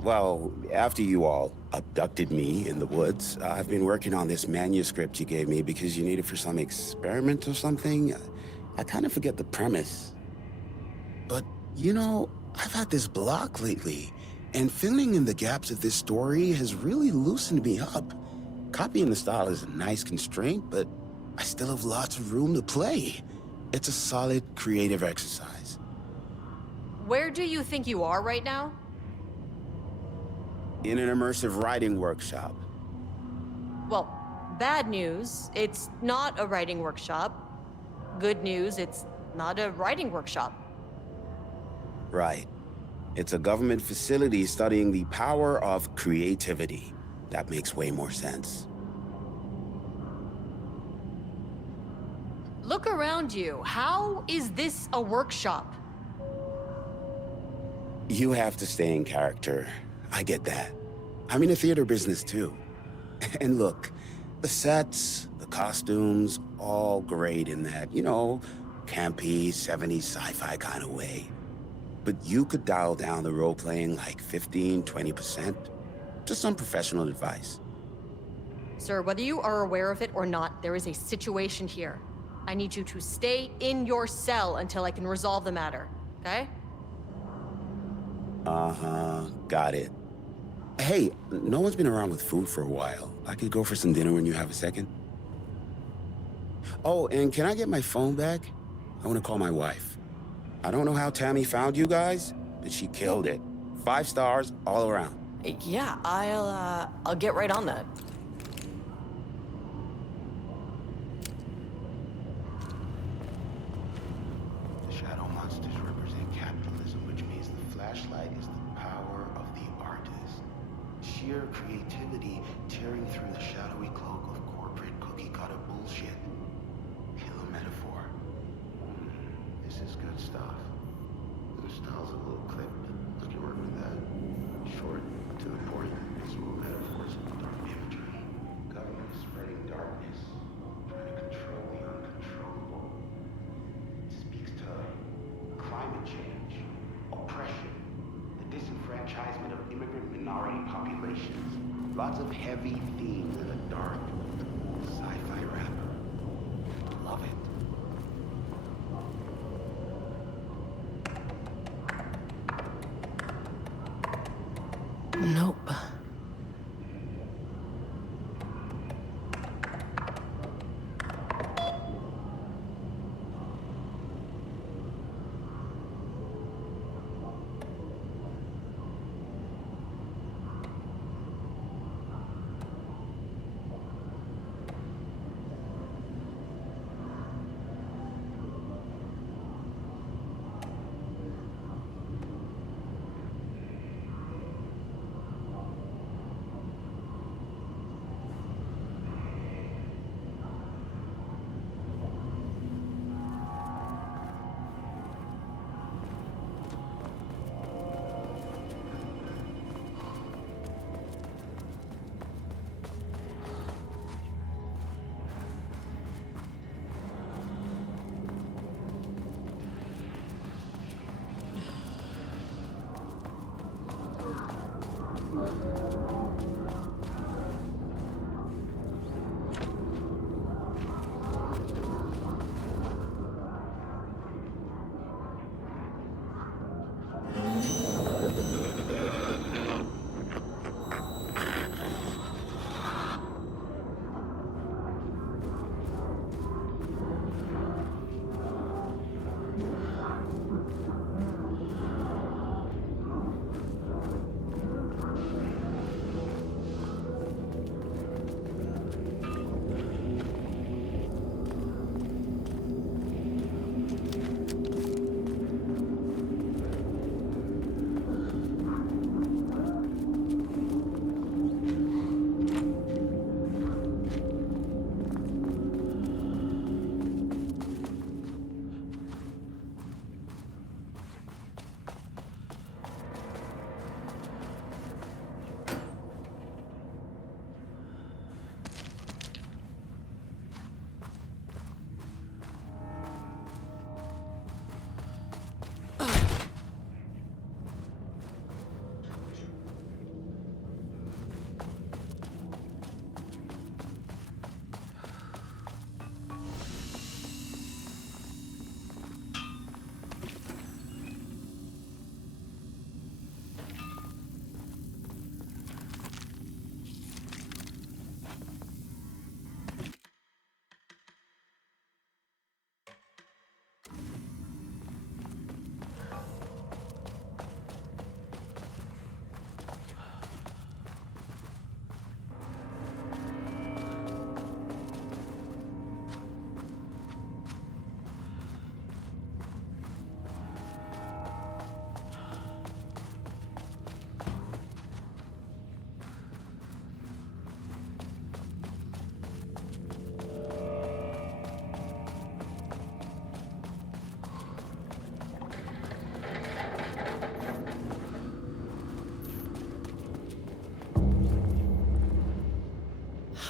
Well, after you all abducted me in the woods, I've been working on this manuscript you gave me because you need it for some experiment or something. I kind of forget the premise. But, you know, I've had this block lately. And filling in the gaps of this story has really loosened me up. Copying the style is a nice constraint, but I still have lots of room to play. It's a solid creative exercise. Where do you think you are right now? In an immersive writing workshop. Well, bad news, it's not a writing workshop. Good news, it's not a writing workshop. Right. It's a government facility studying the power of creativity. That makes way more sense. Look around you. How is this a workshop? You have to stay in character. I get that. I'm in the theater business too. And look, the sets, the costumes, all great in that, you know, campy, 70s sci-fi kind of way. But you could dial down the role-playing like 15, 20%. Just some professional advice. Sir, whether you are aware of it or not, there is a situation here. I need you to stay in your cell until I can resolve the matter, okay? Uh-huh, got it. Hey, no one's been around with food for a while. I could go for some dinner when you have a second. Oh, and can I get my phone back? I want to call my wife. I don't know how Tammy found you guys, but she killed it. 5 stars all around. Yeah, I'll get right on that. The shadow monsters represent capitalism, which means the flashlight is the power of the artist. sheer creativity tearing through the shadowy cloak of corporate cookie-cutter bullshit. Killer metaphor. This is good stuff. The style's a little clipped, but I can work with that. Short, to the point, small metaphors, dark imagery. Government spreading darkness, trying to control the uncontrollable. It speaks to climate change, oppression, the disenfranchisement of immigrant minority populations. Lots of heavy themes in a dark sci-fi wrapper. Love it. Nope.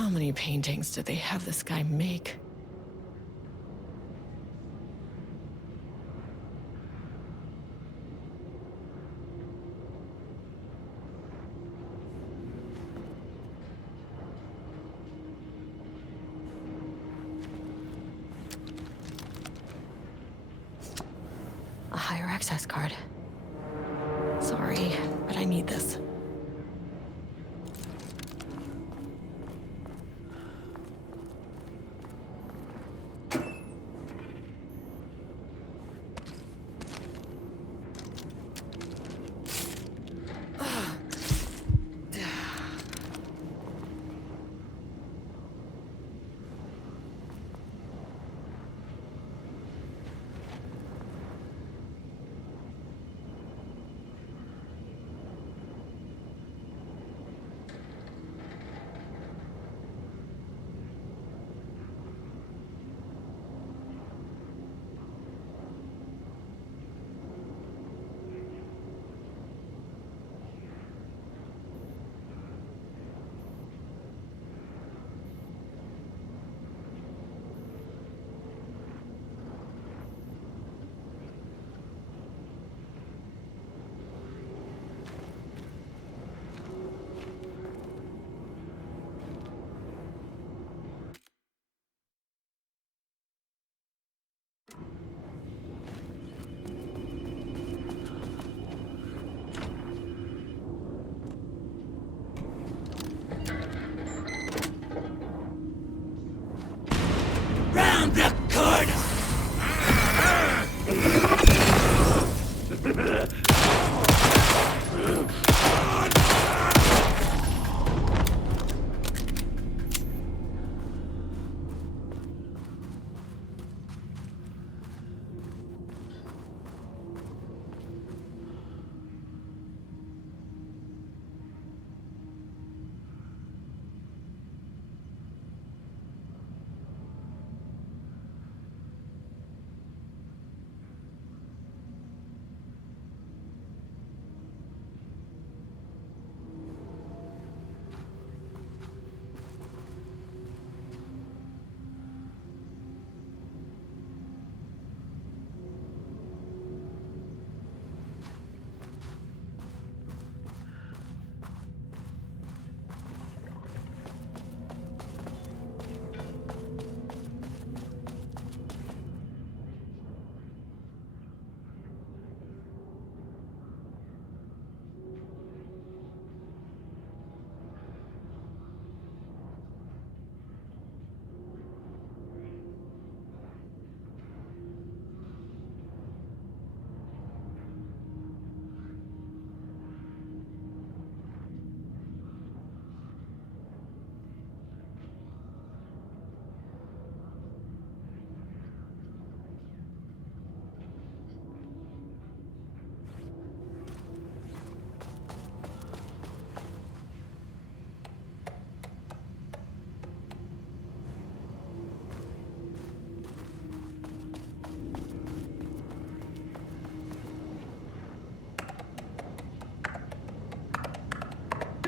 How many paintings did they have this guy make? A higher access card. Sorry, but I need this.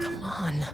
Come on.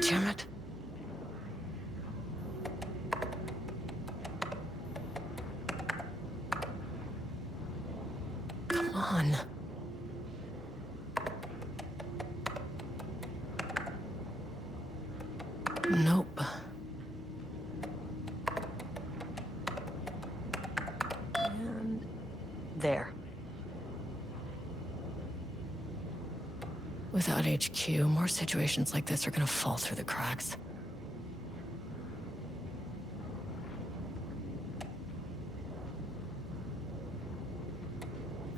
Damn it. Come on. Nope. And there. Without HQ, more situations like this are gonna fall through the cracks.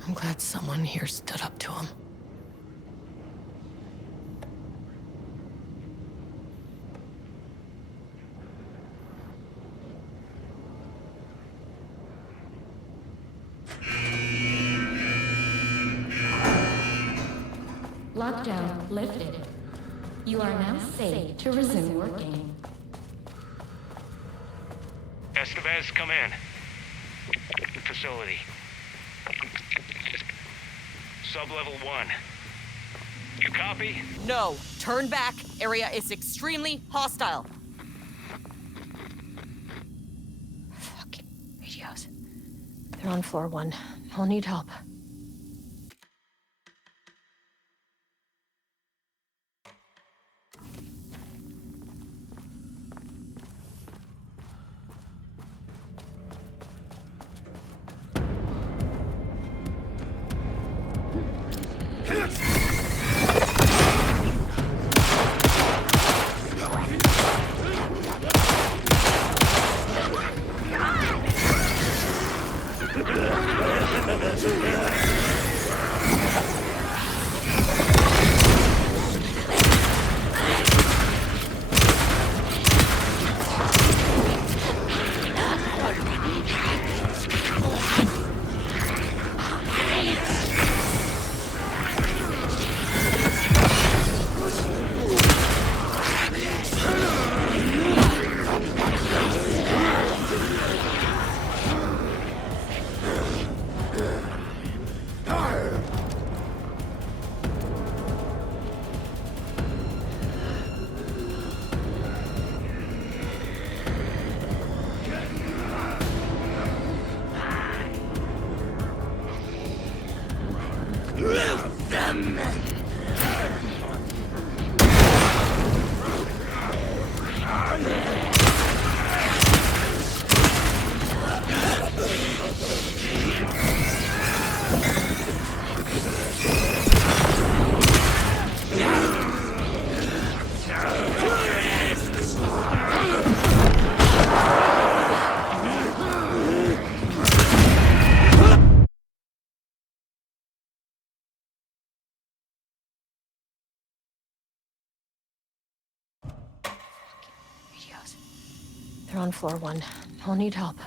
I'm glad someone here stood up to him. Lockdown lifted. You are now safe to resume working. Estevez, come in. Facility. Sub-level 1. You copy? No, turn back. Area is extremely hostile. Fucking radios. They're on floor 1. I'll need help. They're on floor 1. I'll need help.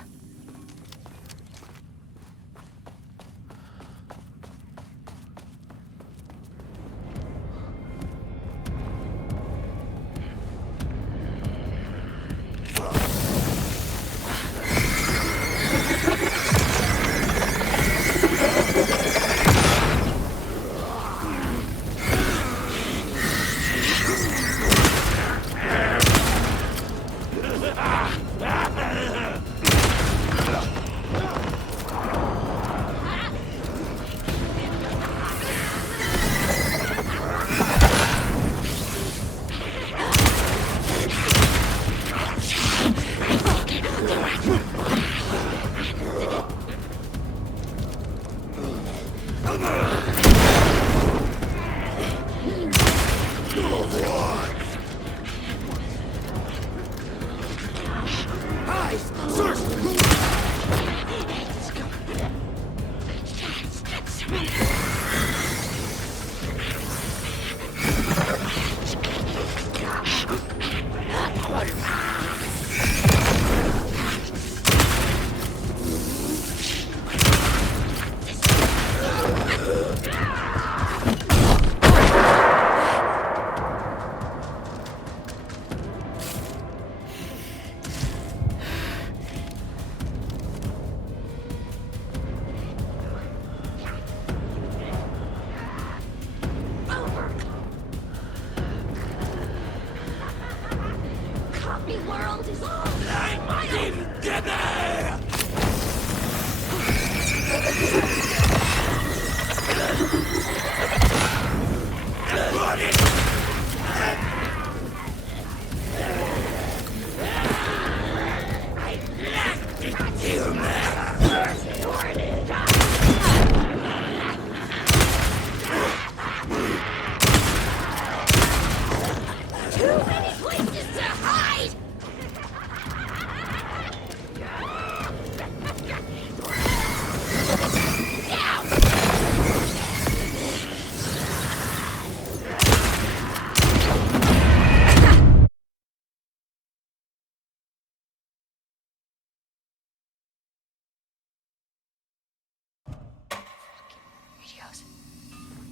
Radios.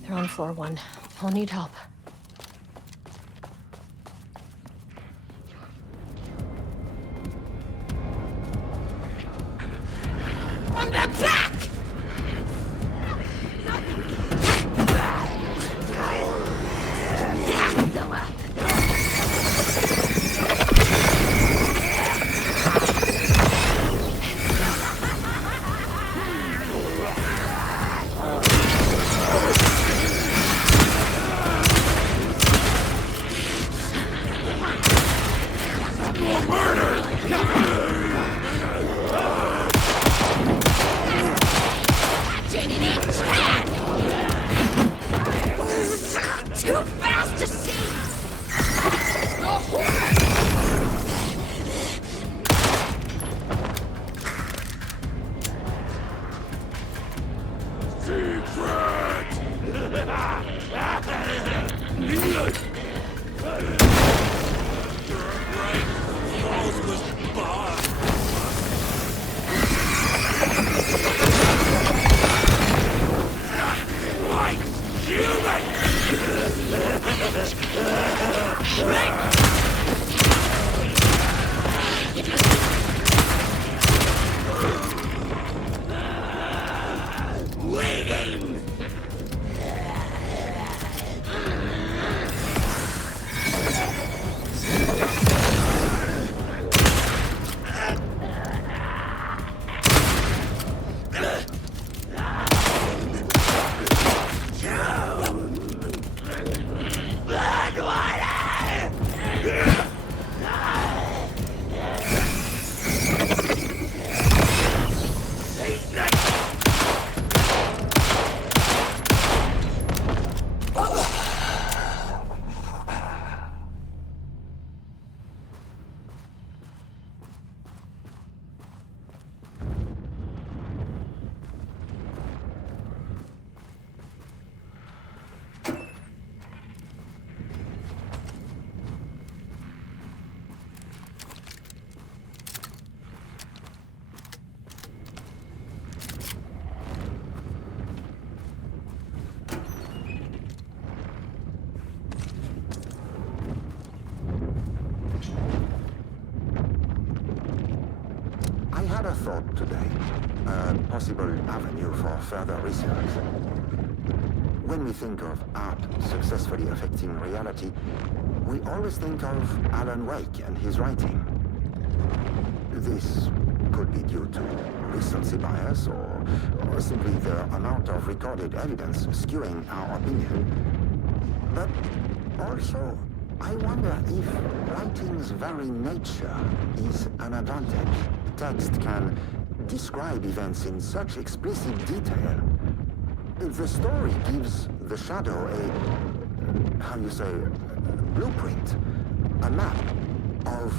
They're on floor 1. I'll need help. On the back! Too fast to see! Black water! had a thought today. A possible avenue for further research. When we think of art successfully affecting reality, we always think of Alan Wake and his writing. This could be due to recency bias or simply the amount of recorded evidence skewing our opinion. But also, I wonder if writing's very nature is an advantage. Text can describe events in such explicit detail. The story gives the shadow a, how you say, blueprint, a map of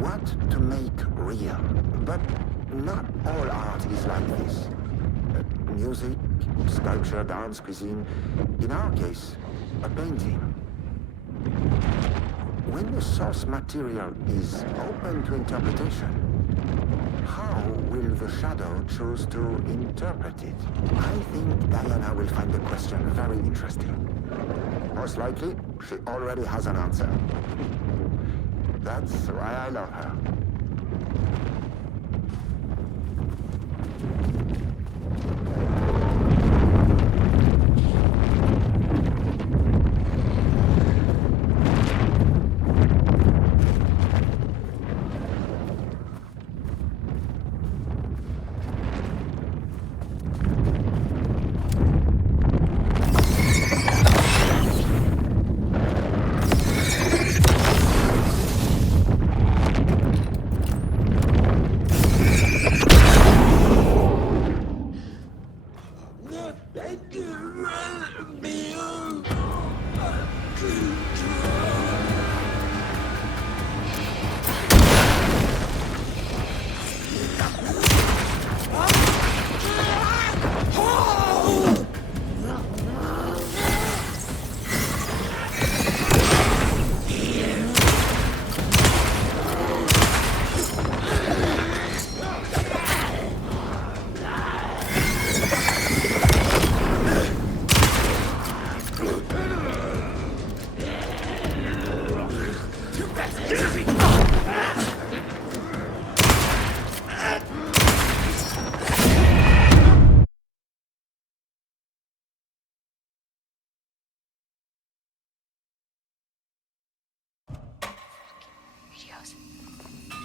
what to make real. But not all art is like this. Music, sculpture, dance, cuisine. In our case, a painting. When the source material is open to interpretation, how will the shadow choose to interpret it? I think Diana will find the question very interesting. Most likely, she already has an answer. That's why I love her.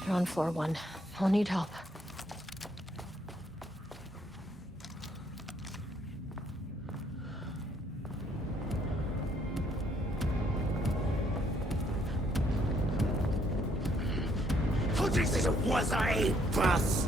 They're on floor 1. I'll need help. This was a bust!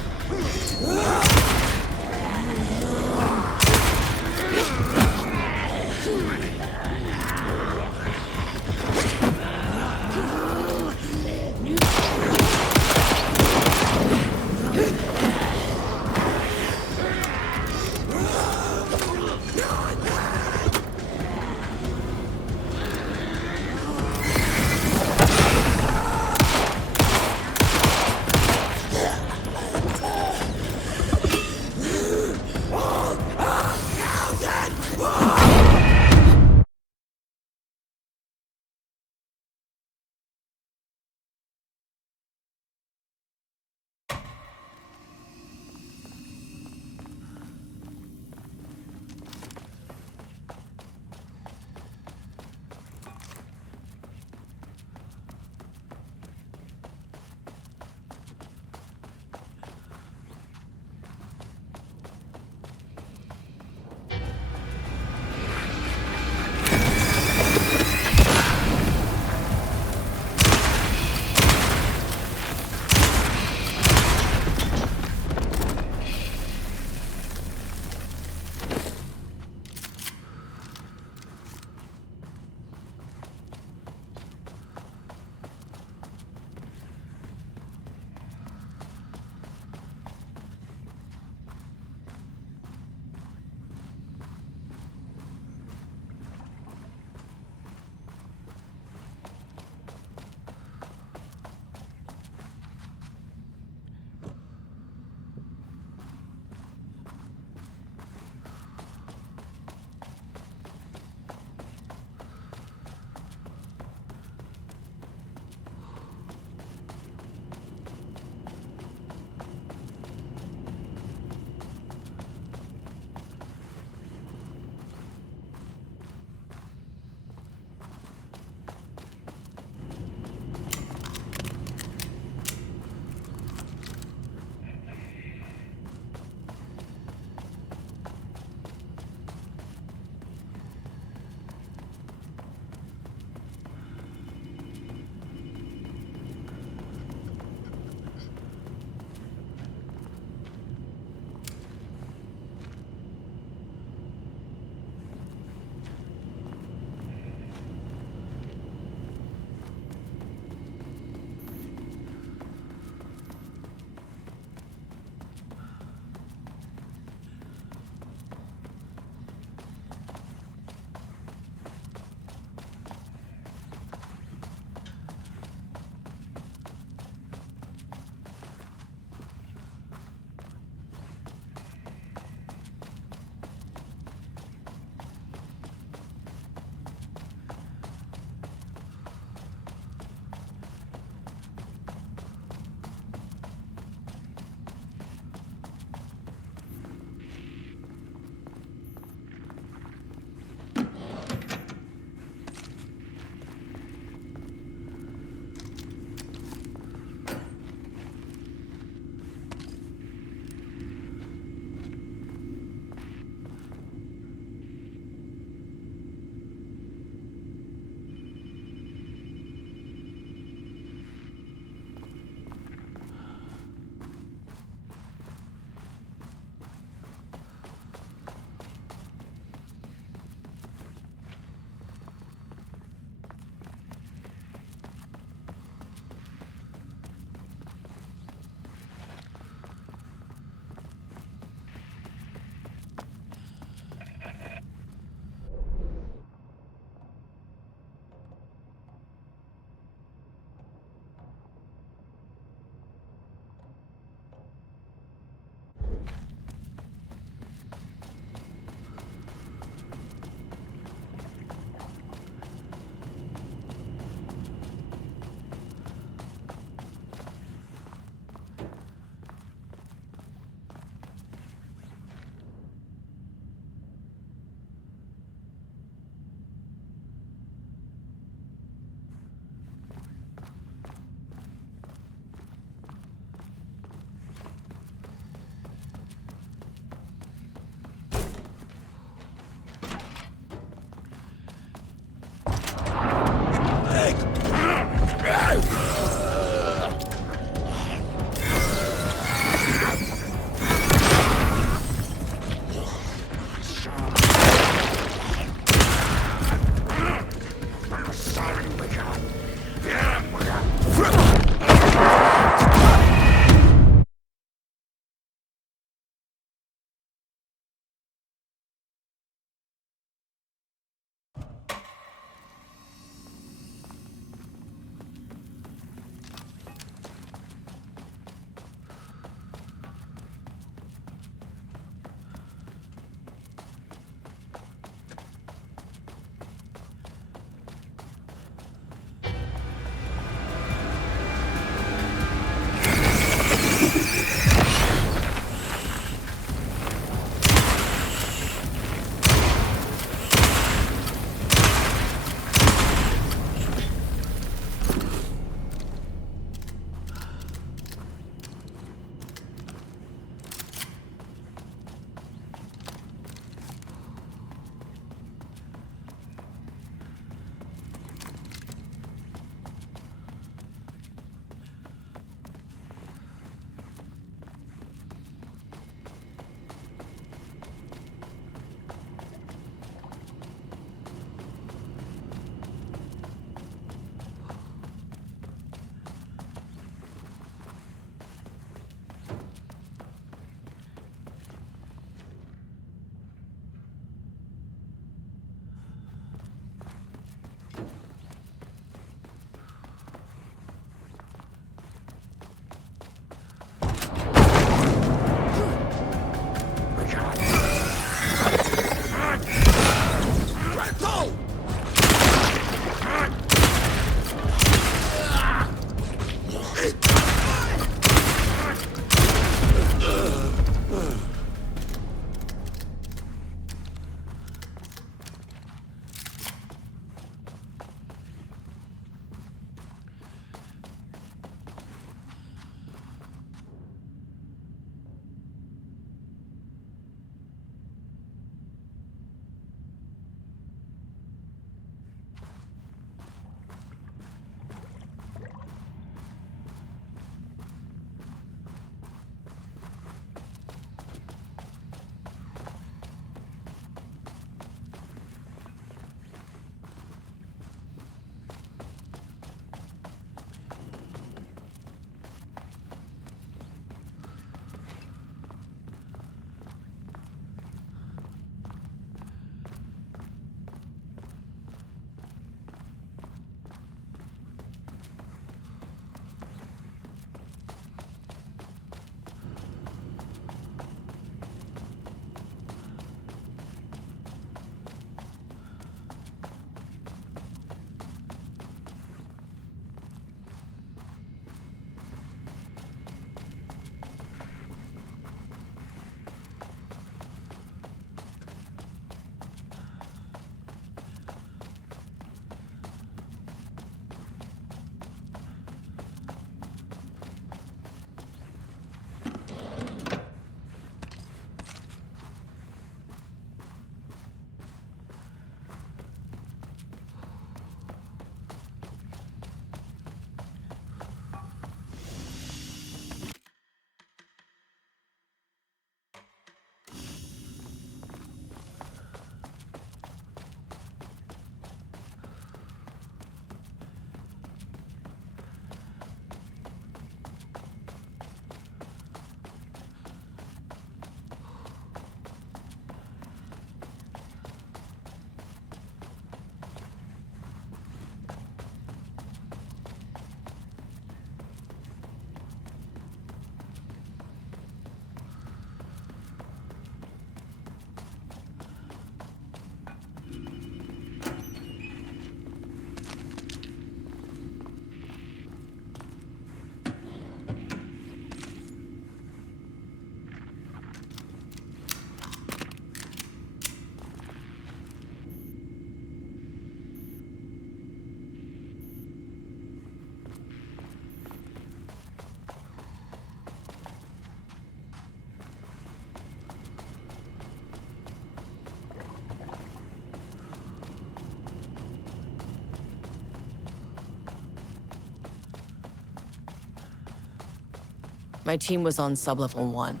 My team was on sublevel 1.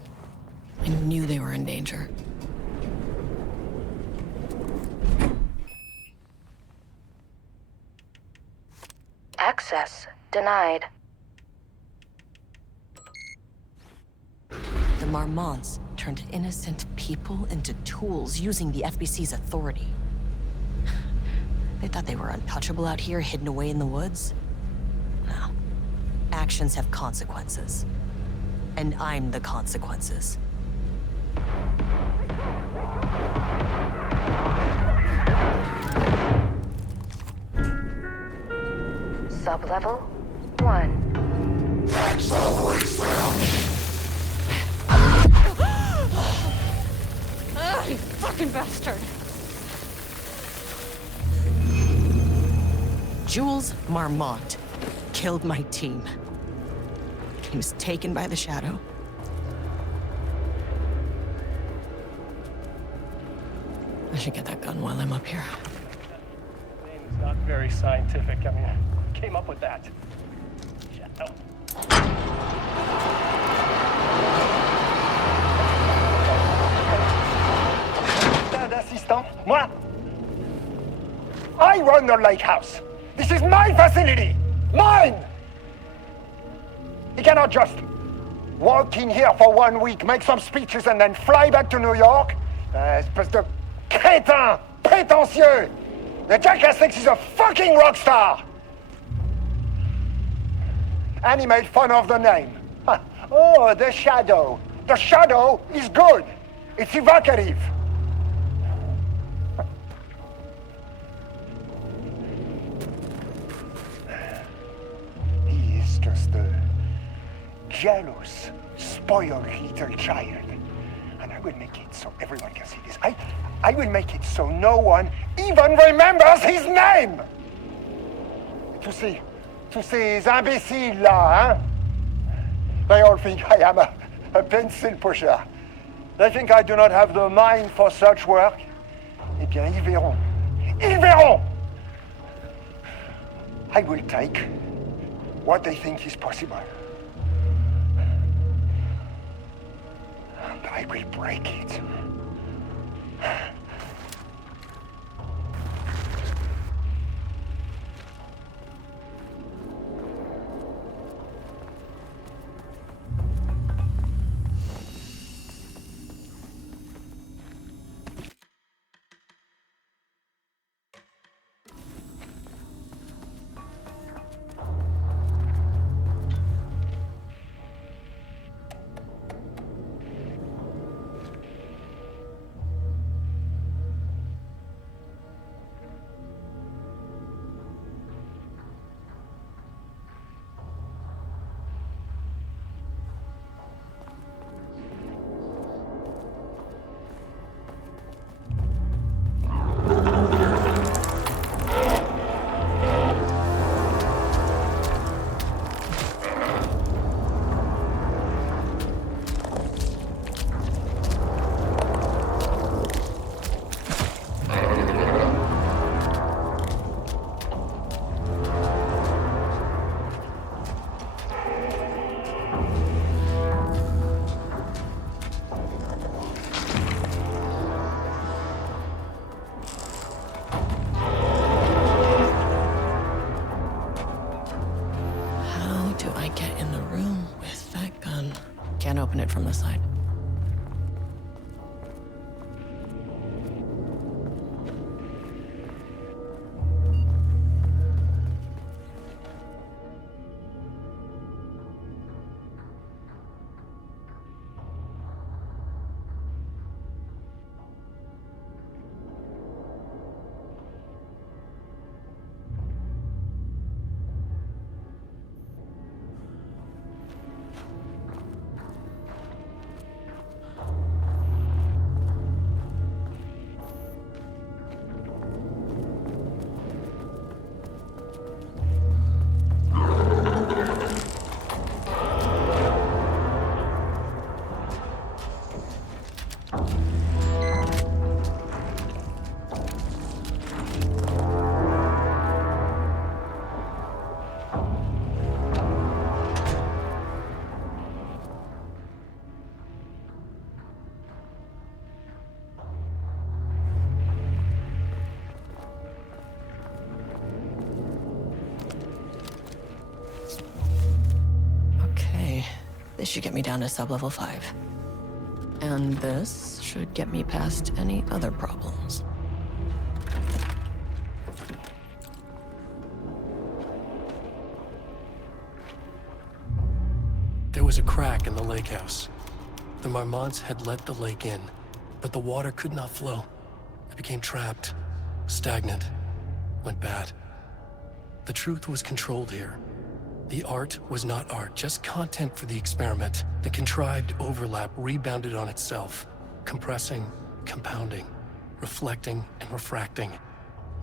I knew they were in danger. Access denied. The Marmonts turned innocent people into tools using the FBC's authority. They thought they were untouchable out here, hidden away in the woods. No. Actions have consequences. And I'm the consequences. Sublevel 1. That's always well. Ah, you fucking bastard! Jules Marmont killed my team. He was taken by the Shadow. I should get that gun while I'm up here. The name is not very scientific. I mean, who came up with that? Shadow. Assistant, moi, I run the lake house. This is my facility. Mine! You cannot just walk in here for 1 week, make some speeches, and then fly back to New York. Espèce de crétin, prétentieux. The jackass thinks he's a fucking rock star. And he made fun of the name. Huh. Oh, the Shadow. The Shadow is good. It's evocative. He is just a jealous, spoiled little child. And I will make it so everyone can see this. I will make it so no one even remembers his name! Tous ces imbéciles là, hein? They all think I am a pencil pusher. They think I do not have the mind for such work. Eh bien, ils verront. Ils verront! I will take what they think is possible. And I will break it. Can't open it from the side. should get me down to sub-level 5. And this should get me past any other problems. There was a crack in the lake house. The Marmonts had let the lake in, but the water could not flow. It became trapped, stagnant, went bad. The truth was controlled here. The art was not art, just content for the experiment. The contrived overlap rebounded on itself, compressing, compounding, reflecting and refracting.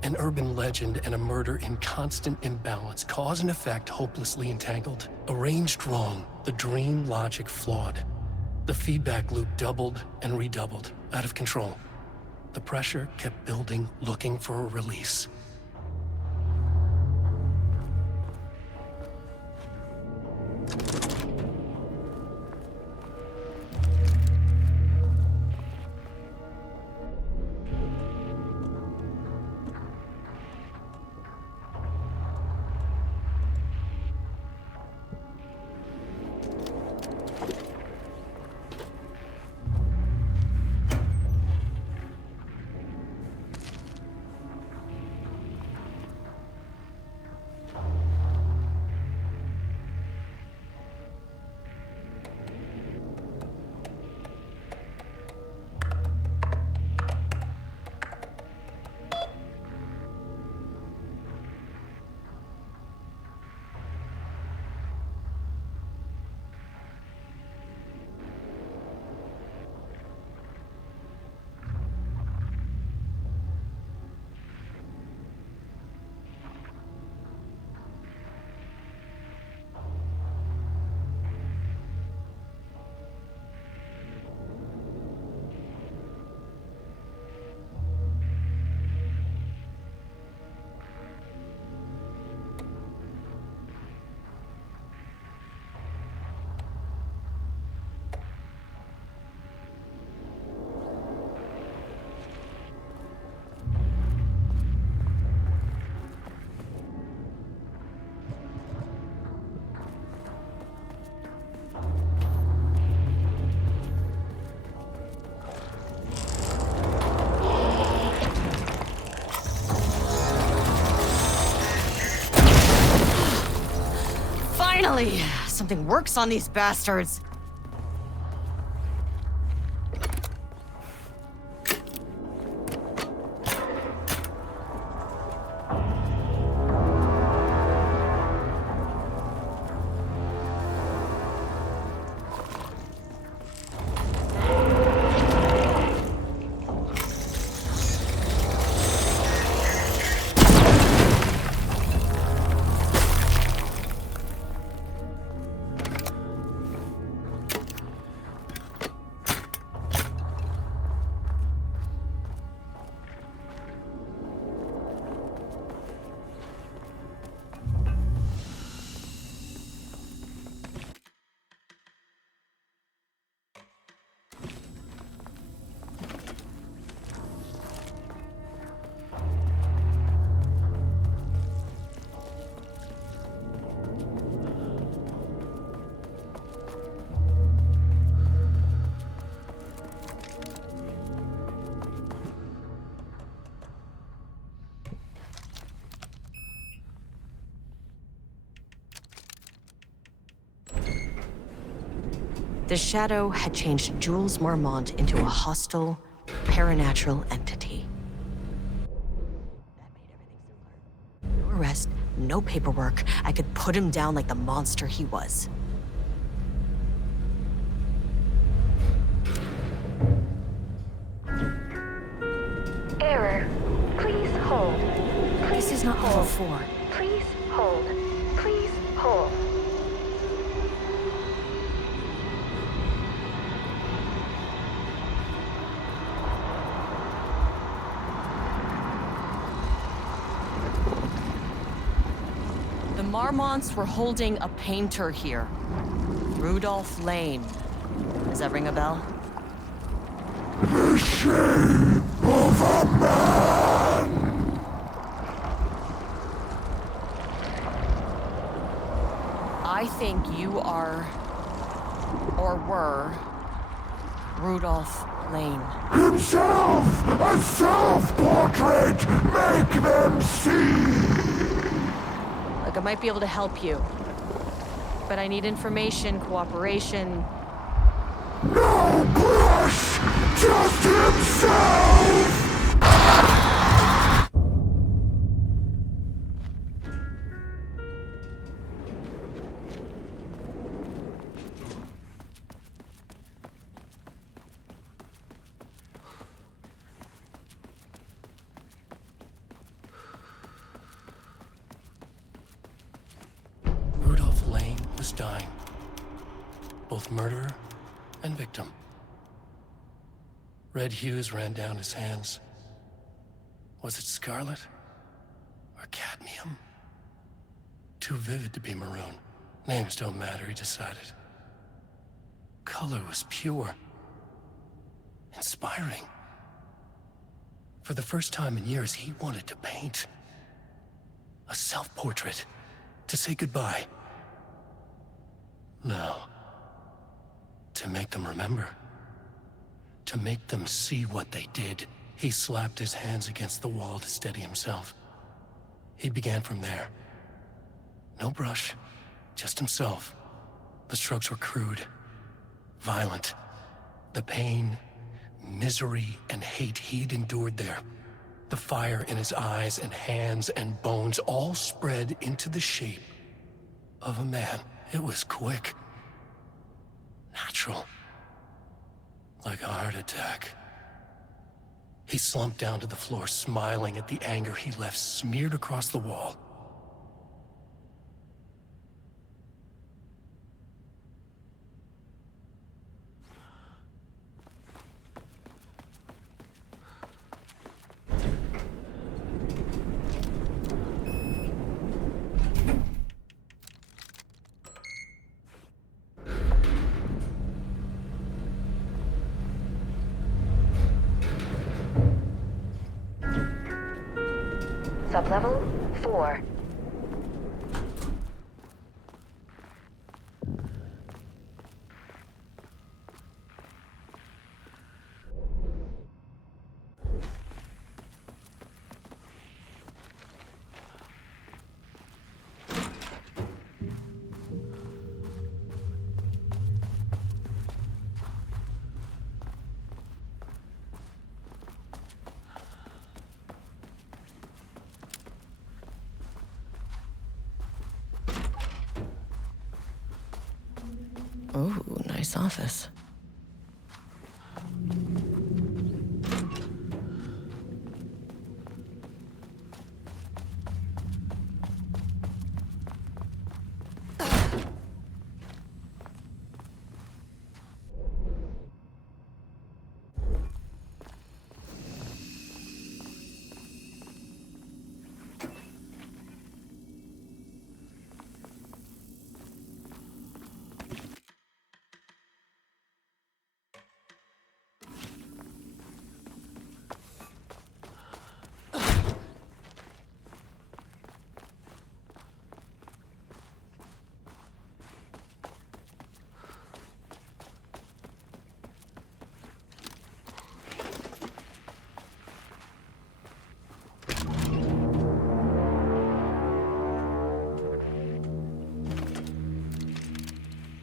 An urban legend and a murder in constant imbalance, cause and effect hopelessly entangled. Arranged wrong, the dream logic flawed. The feedback loop doubled and redoubled, out of control. The pressure kept building, looking for a release. Finally! Something works on these bastards. The Shadow had changed Jules Marmont into a hostile, paranatural entity. That made everything simpler. No arrest, no paperwork. I could put him down like the monster he was. Error. Please hold. This is not level 4. Please hold. Please hold. The Marmonts were holding a painter here. Rudolph Lane. Does that ring a bell? The shape of a man! I think you are or were, Rudolph Lane. Himself! A self-portrait! Make them see! Look, I might be able to help you. But I need information, cooperation. No brush! Just himself! Rudolph Lane was dying. Both murderer and victim. Red hues ran down his hands. Was it scarlet or cadmium? Too vivid to be maroon. Names don't matter, he decided. Color was pure. Inspiring. For the first time in years, he wanted to paint. A self-portrait. To say goodbye. No. To make them remember. To make them see what they did. He slapped his hands against the wall to steady himself. He began from there. No brush, just himself. The strokes were crude, violent. The pain, misery, and hate he'd endured there. The fire in his eyes and hands and bones all spread into the shape of a man. It was quick. Natural. Like a heart attack. He slumped down to the floor, smiling at the anger he left smeared across the wall. Sublevel 4. Ooh, nice office.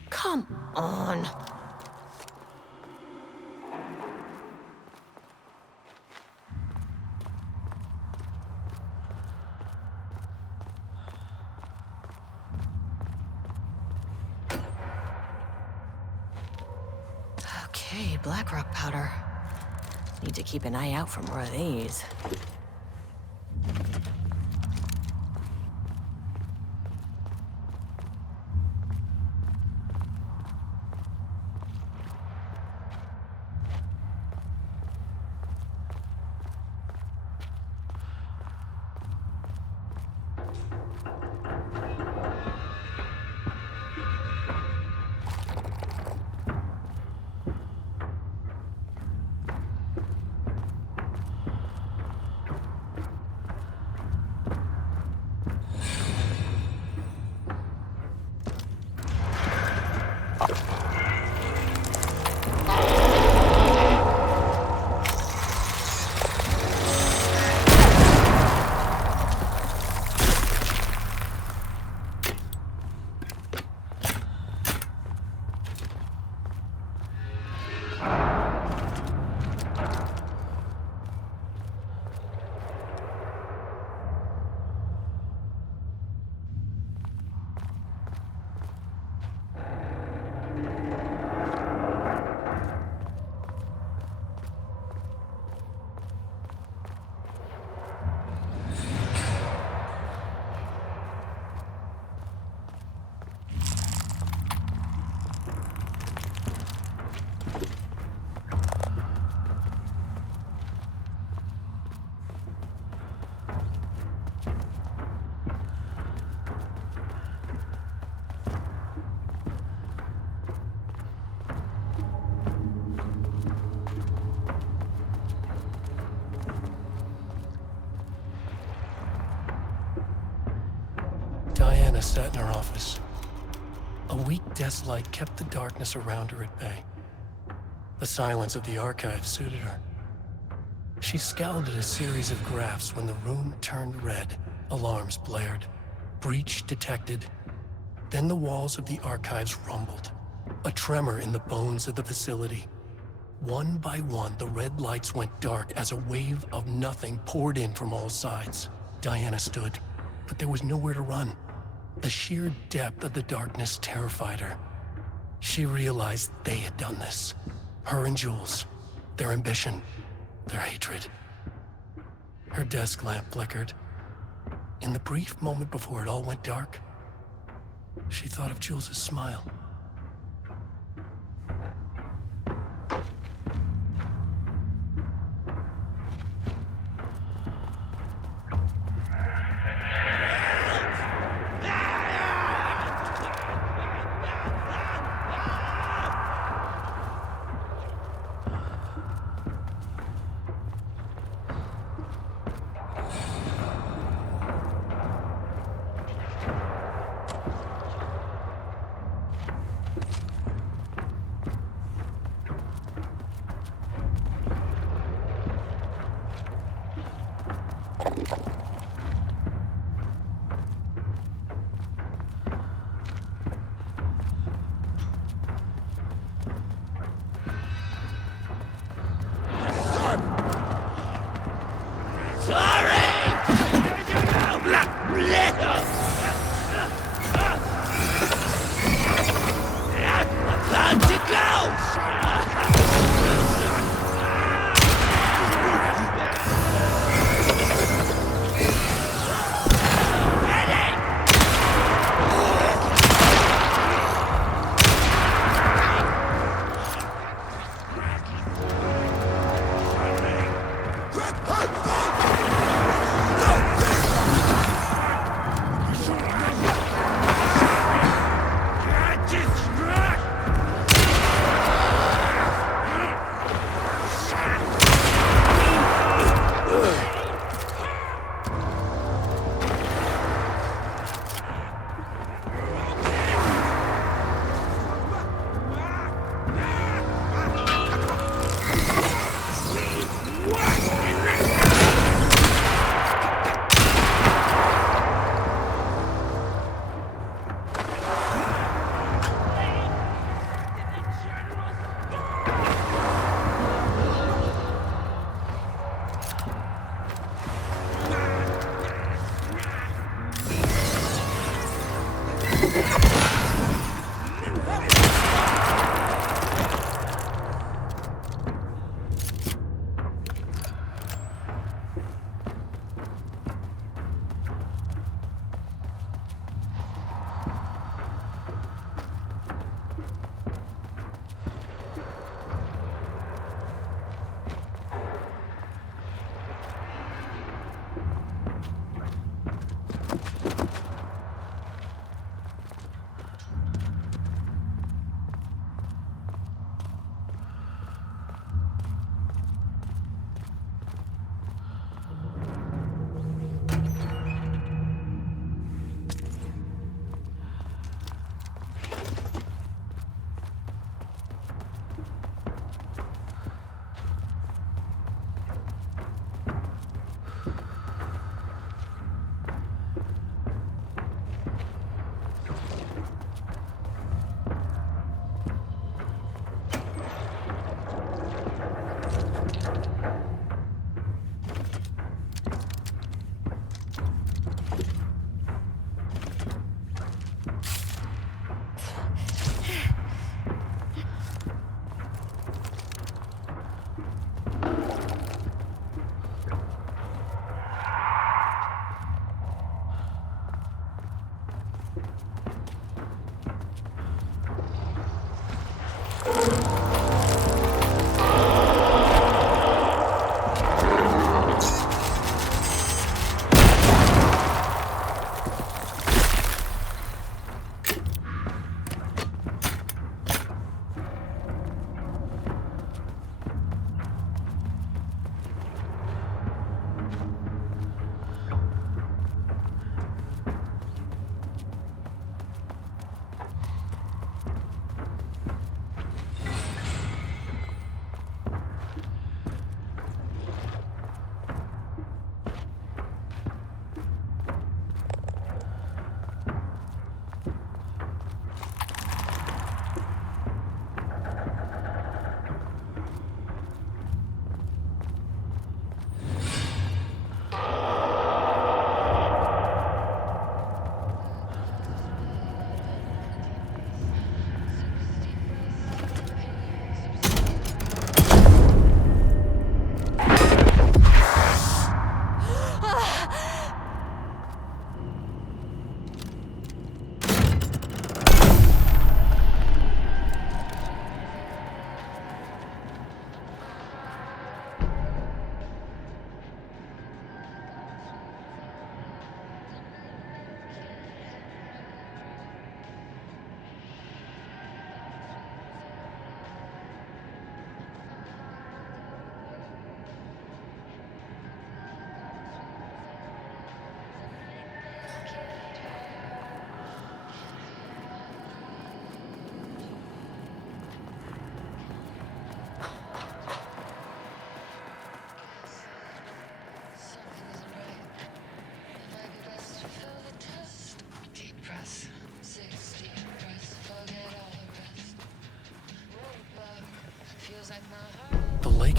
Come on. Okay, black rock powder. Need to keep an eye out for more of these. Diana sat in her office. A weak desk light kept the darkness around her at bay. The silence of the archive suited her. She scowled at a series of graphs when the room turned red. Alarms blared. Breach detected. Then the walls of the archives rumbled. A tremor in the bones of the facility. One by one, the red lights went dark as a wave of nothing poured in from all sides. Diana stood, but there was nowhere to run. The sheer depth of the darkness terrified her. She realized they had done this. Her and Jules. Their ambition. Their hatred. Her desk lamp flickered. In the brief moment before it all went dark, she thought of Jules' smile.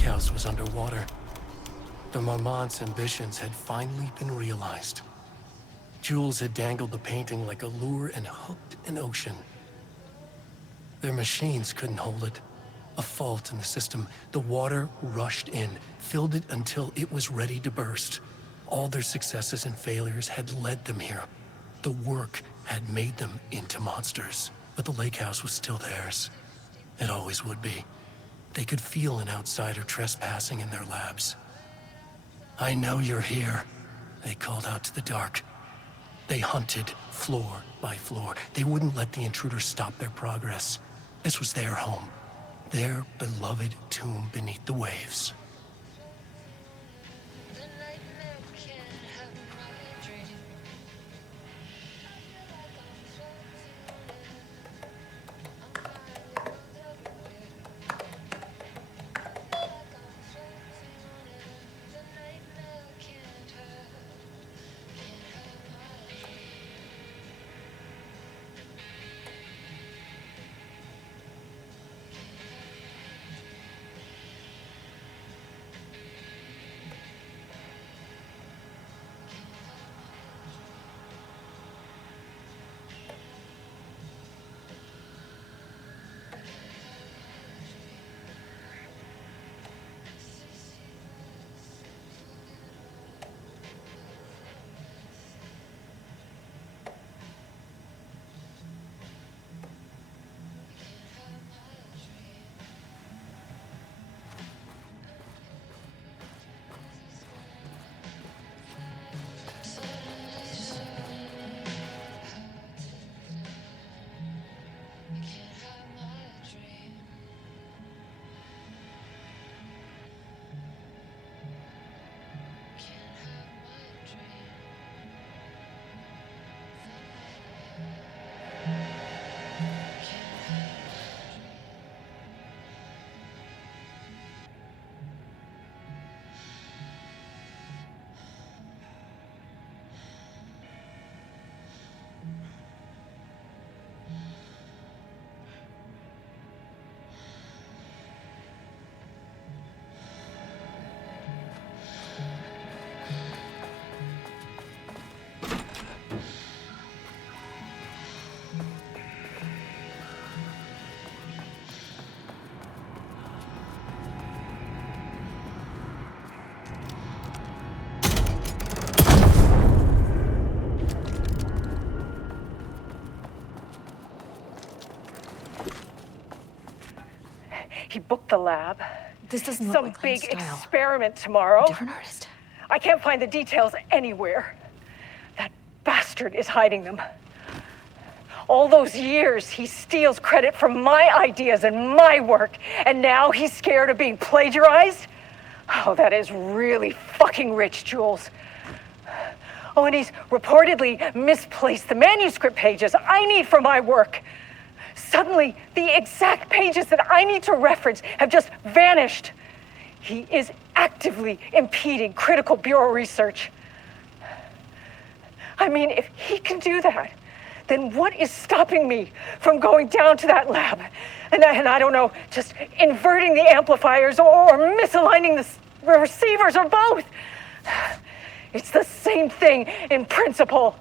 house was underwater. The Marmont's ambitions had finally been realized. Jules had dangled the painting like a lure and hooked an ocean. Their machines couldn't hold it. A fault in the system. The water rushed in, filled it until it was ready to burst. All their successes and failures had led them here. The work had made them into monsters, but the lake house was still theirs. It always would be. They could feel an outsider trespassing in their labs. "I know you're here," they called out to the dark. They hunted floor by floor. They wouldn't let the intruders stop their progress. This was their home, their beloved tomb beneath the waves. He booked the lab. This doesn't look Some like big Clint's style. experiment tomorrow. Different artist. I can't find the details anywhere. That bastard is hiding them. All those years, he steals credit for my ideas and my work, and now he's scared of being plagiarized? Oh, that is really fucking rich, Jules. Oh, and he's reportedly misplaced the manuscript pages I need for my work. Suddenly, the exact pages that I need to reference have just vanished. He is actively impeding critical bureau research. I mean, if he can do that, then what is stopping me from going down to that lab? And I don't know, just inverting the amplifiers or misaligning the receivers or both. It's the same thing in principle.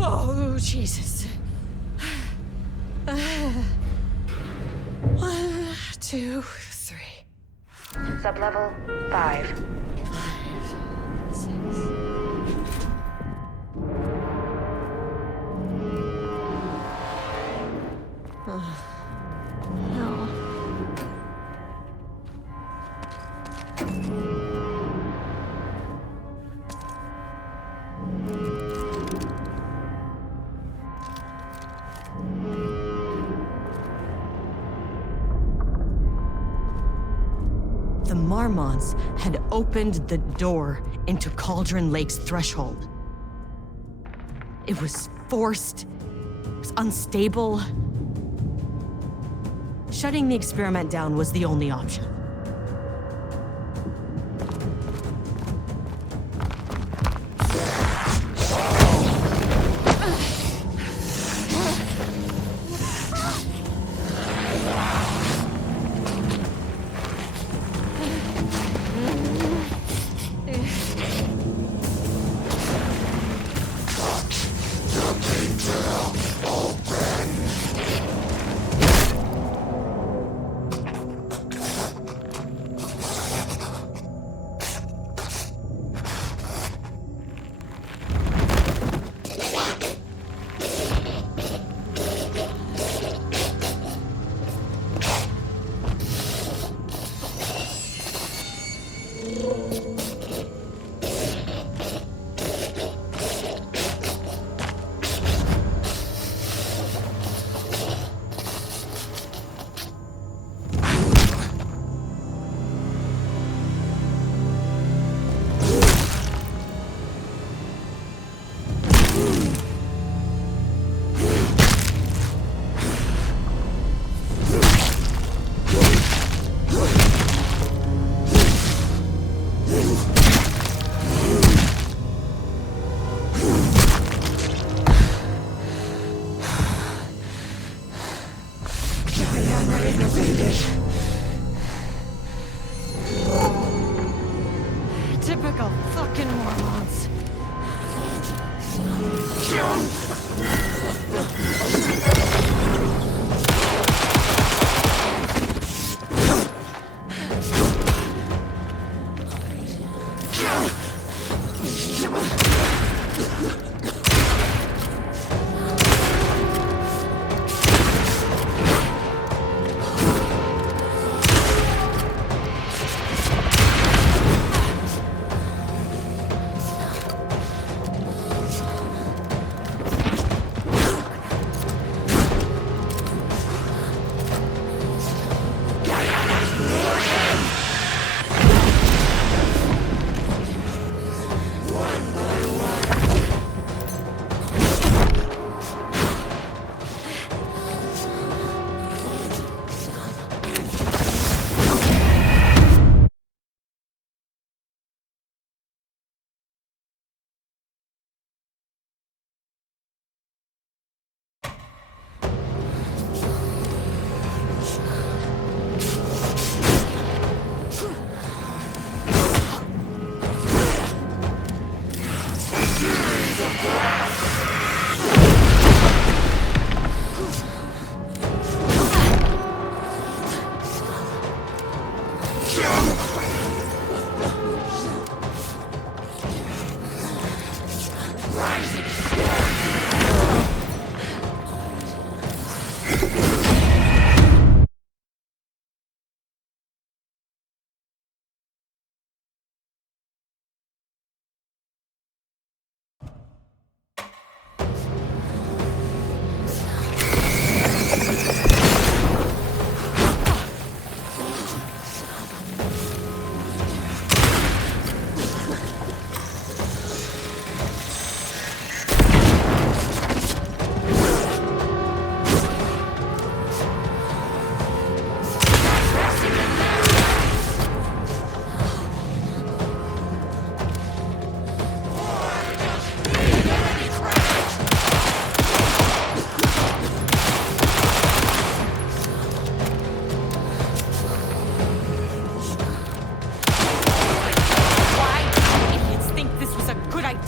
Oh, Jesus. 2, 3. Sublevel 5. 6. No. The Marmonts had opened the door into Cauldron Lake's threshold. It was forced, it was unstable. Shutting the experiment down was the only option. Typical fucking Mormons.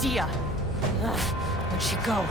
idea. Where'd she go?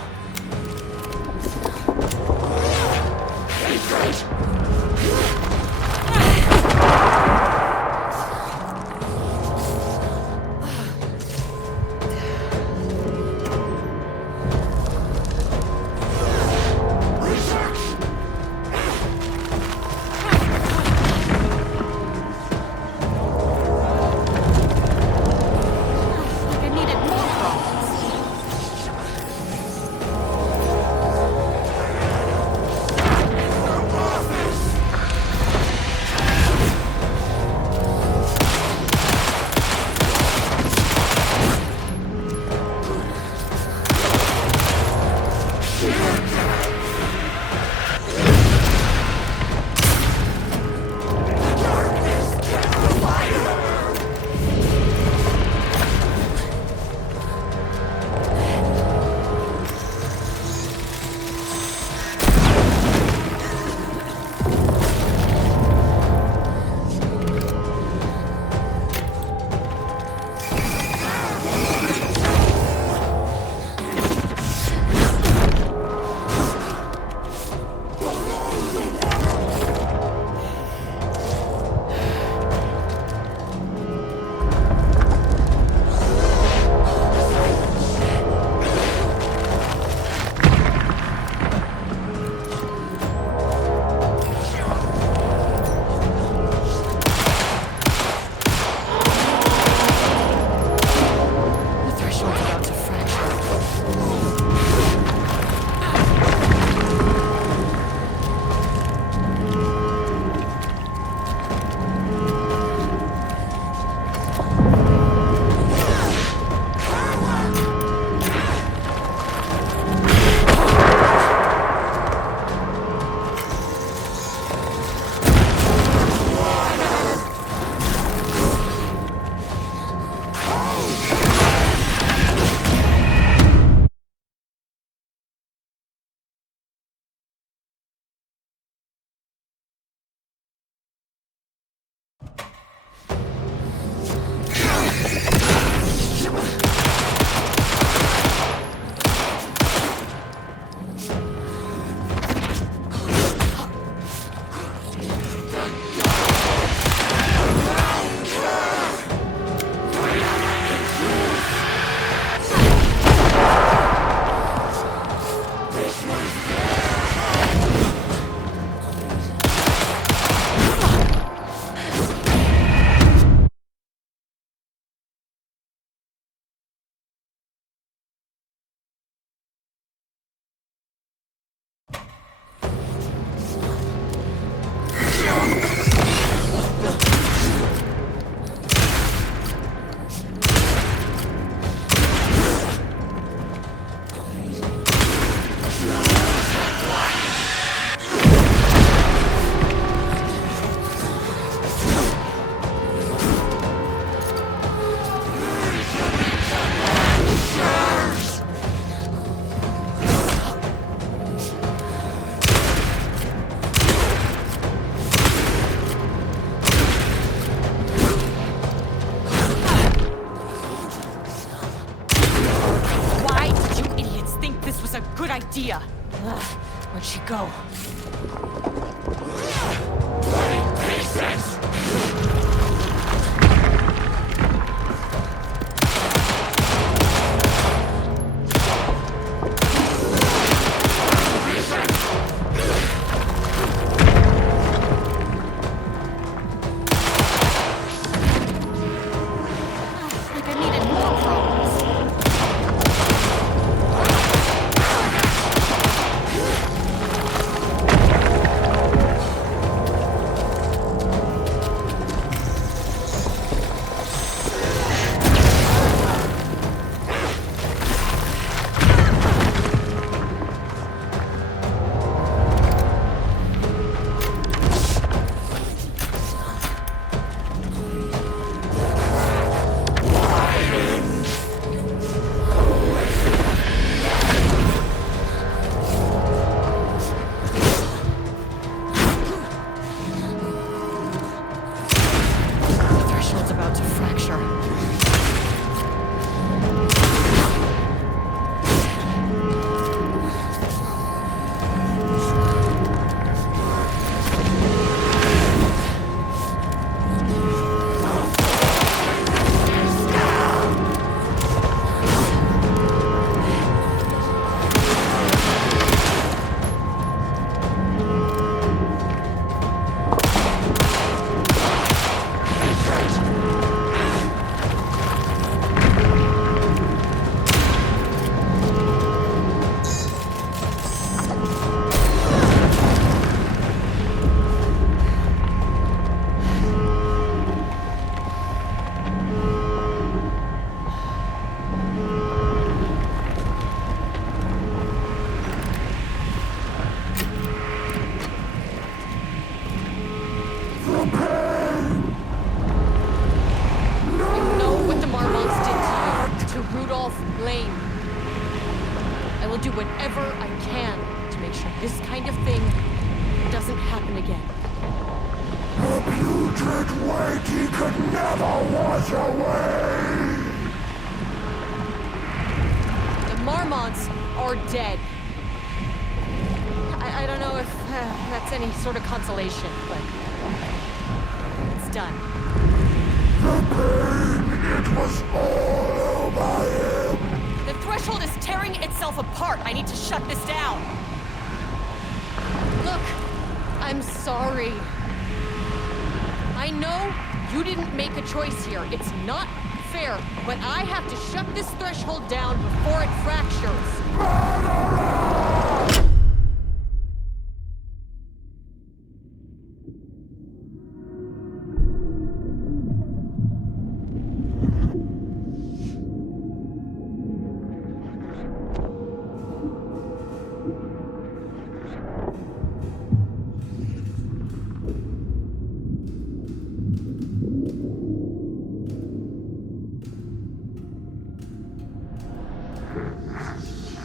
idea. Ugh, where'd she go? Like I needed more problems. The threshold's about to fracture. You know what the Marmonts did to you, to Rudolph Lane. I will do whatever I can to make sure this kind of thing doesn't happen again. The putrid weight he could never wash away! The Marmonts are dead. I don't know if that's any sort of consolation, but it's done. The pain, it was all over him! The threshold is tearing itself apart. I need to shut this down. Look, I'm sorry. I know you didn't make a choice here. It's not fair, but I have to shut this threshold down before it fractures.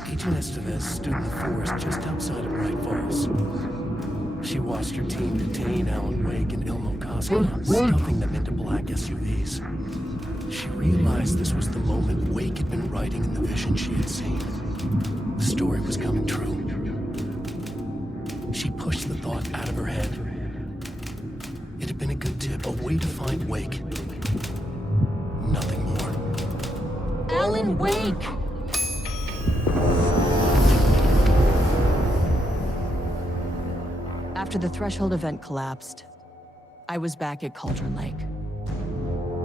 Agent Estevez stood in the forest just outside of Bright Falls. She watched her team detain Alan Wake and Ilmo Koskinen, stuffing them into black SUVs. She realized this was the moment Wake had been writing in the vision she had seen. The story was coming true. She pushed the thought out of her head. It had been a good tip, a way to find Wake. Nothing more. Alan Wake! After the Threshold event collapsed, I was back at Cauldron Lake.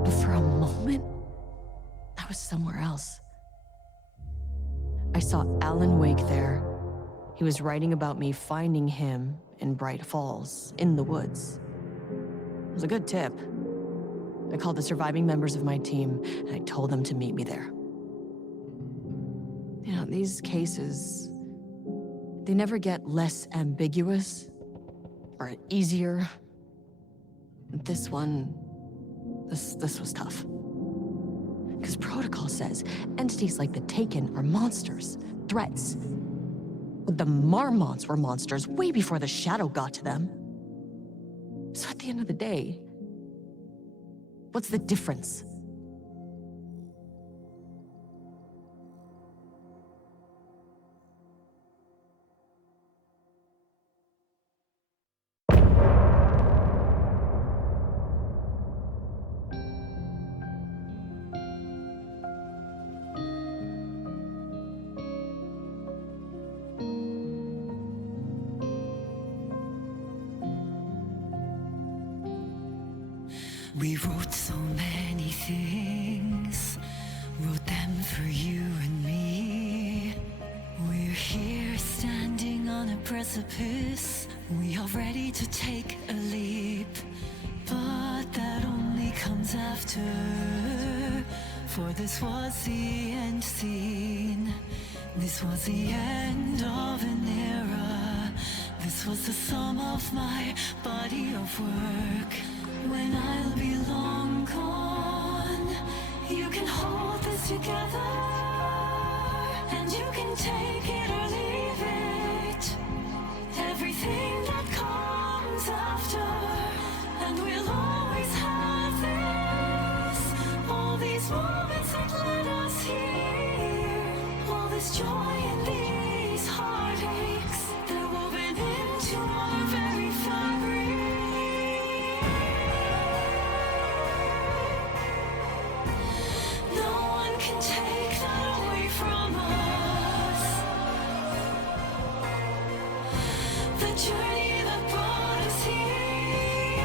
But for a moment, I was somewhere else. I saw Alan Wake there. He was writing about me finding him in Bright Falls, in the woods. It was a good tip. I called the surviving members of my team, and I told them to meet me there. You know, these cases, they never get less ambiguous or easier. This one, this was tough. Because protocol says entities like the Taken are monsters, threats. But the Marmonts were monsters way before the Shadow got to them. So at the end of the day, what's the difference? We wrote so many things, wrote them for you and me. We're here standing on a precipice. We are ready to take a leap, but that only comes after. For this was the end scene. This was the end of an era. This was the sum of my body of work. When I'll be long gone, you can hold this together, and you can take it or leave it. Everything that comes after, and we'll always have this. All these moments that led us here, all this joy and these heartaches, they're woven into our very fabric. No one can take that away from us. The journey that brought us here.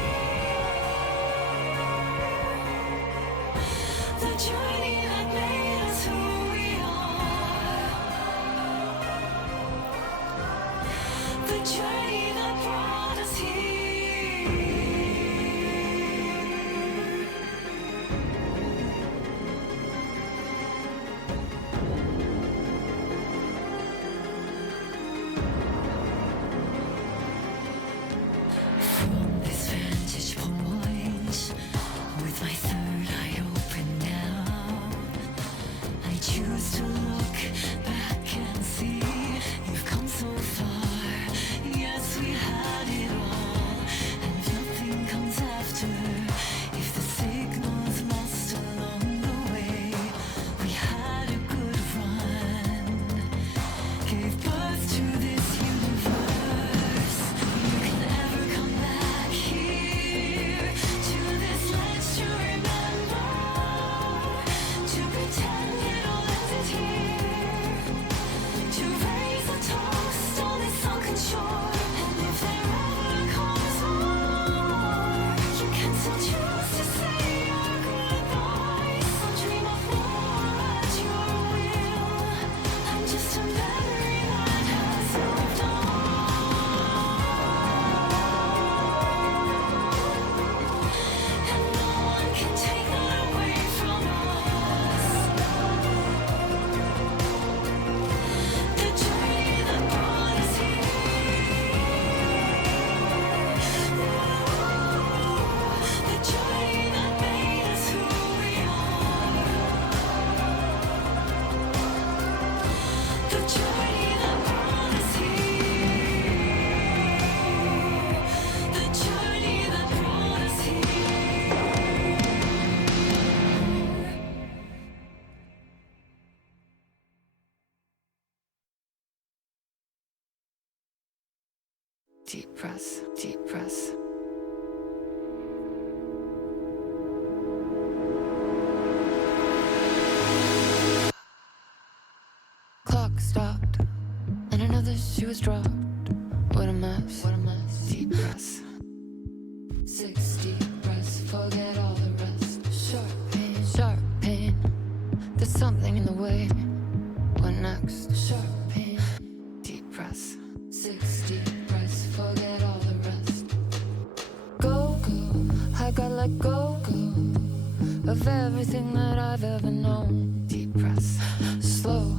The journey that made us who we are. The journey that brought us here. From this vantage point, with my third eye open now, I choose to look back and see you've come so far. Yes, we had it all, and if nothing comes after, if the signal's lost along the way, we had a good run, gave birth to this universe. You can never come back here to this ledge to remember, to pretend it all ended here, to raise a toast on this sunken shore. And if there ever comes more, you can still choose to say your goodbyes. I'll dream of more at your will. I'm just a memory that has moved on, and no one can take that away from us. The journey that brought us here. The journey that made us who we are. The journey that brought us here. The journey that brought us here. Deep press, deep press. Clock stopped, and I know that she was dropped. What a mess, what a mess. Deep press. 6 deep breaths, forget all the rest. Sharp pain, sharp pain. There's something in the way. What next? Sharp pain. Deep press. 6 deep breaths, forget all the rest. Go, go, I gotta let go, go of everything that I've ever known. Deep press. Slow,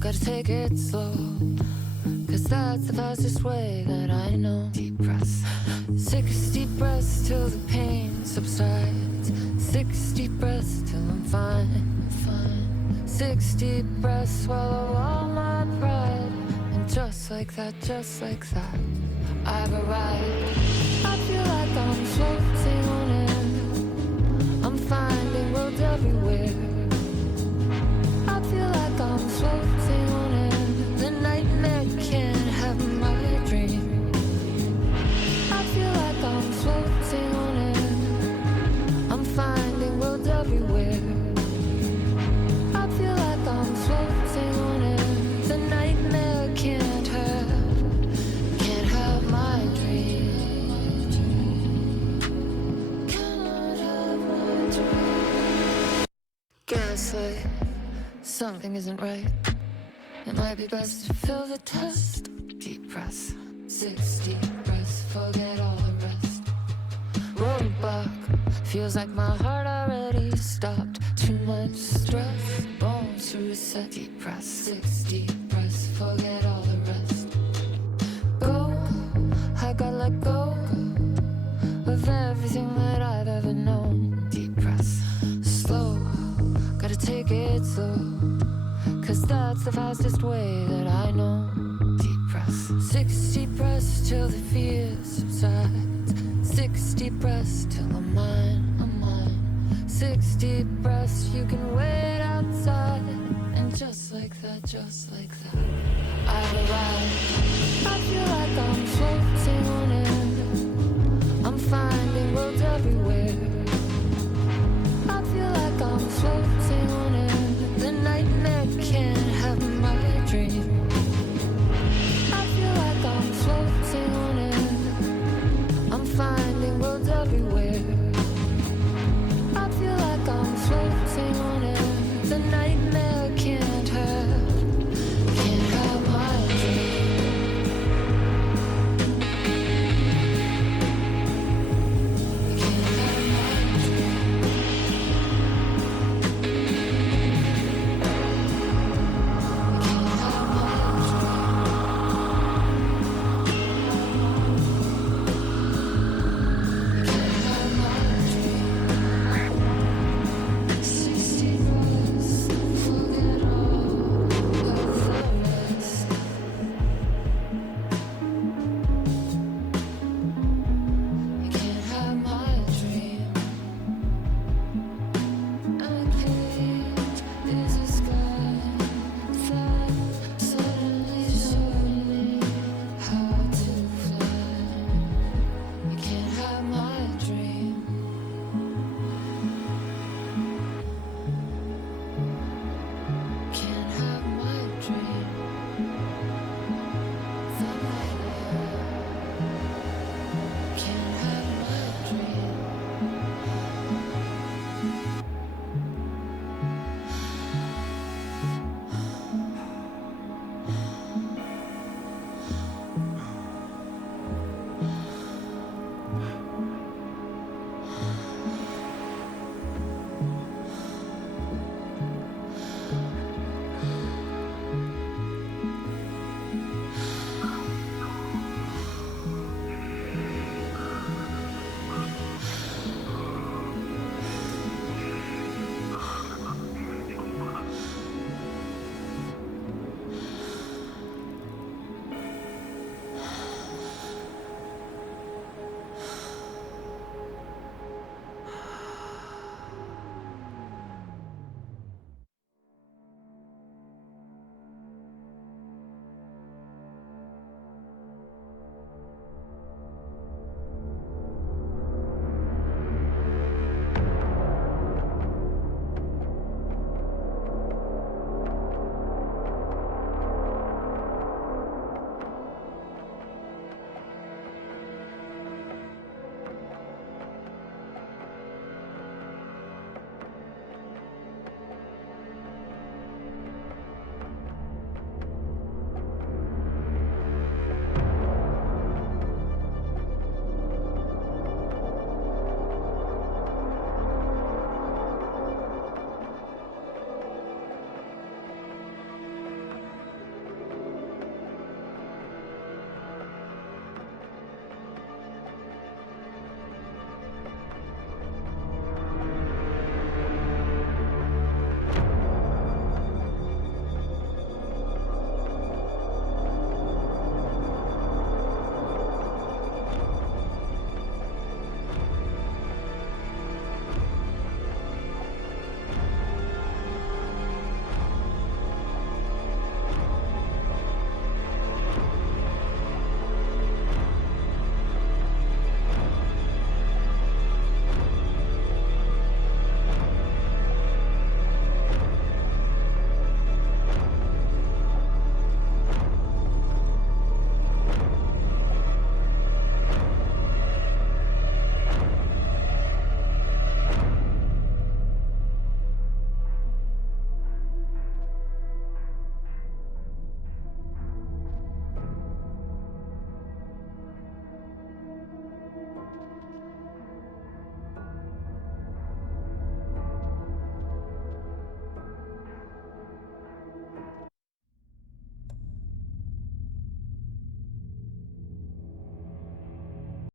gotta take it slow, 'cause that's the fastest way that I know. Deep press. 6 deep breaths till the pain subsides. 6 deep breaths till I'm fine, fine. 6 deep breaths, swallow all my pride. And just like that, I've arrived. I feel like I'm floating on air. I'm finding worlds everywhere. I feel like I'm floating on air. The nightmare can't have my dream. I feel like I'm floating on air. I'm finding worlds everywhere. I feel like I'm floating on air. The nightmare can't have my dream. Gaslight, something isn't right. It might be best to fill the test. Deep breaths, 6 deep breaths, forget all the rest. Roadblock, feels like my heart already stopped. Too much stress, bones to reset. Deep breaths, 6 deep breaths, forget all the rest. Go, I gotta let go of everything that I've ever known. Deep breaths, slow, gotta take it slow, 'cause that's the fastest way that I know. Deep breaths, 6 deep breaths till the fear subsides. 6 deep breaths till I'm mine. 6 deep breaths, you can wait outside. And just like that, I've arrived. I feel like I'm floating on air. I'm finding roads everywhere.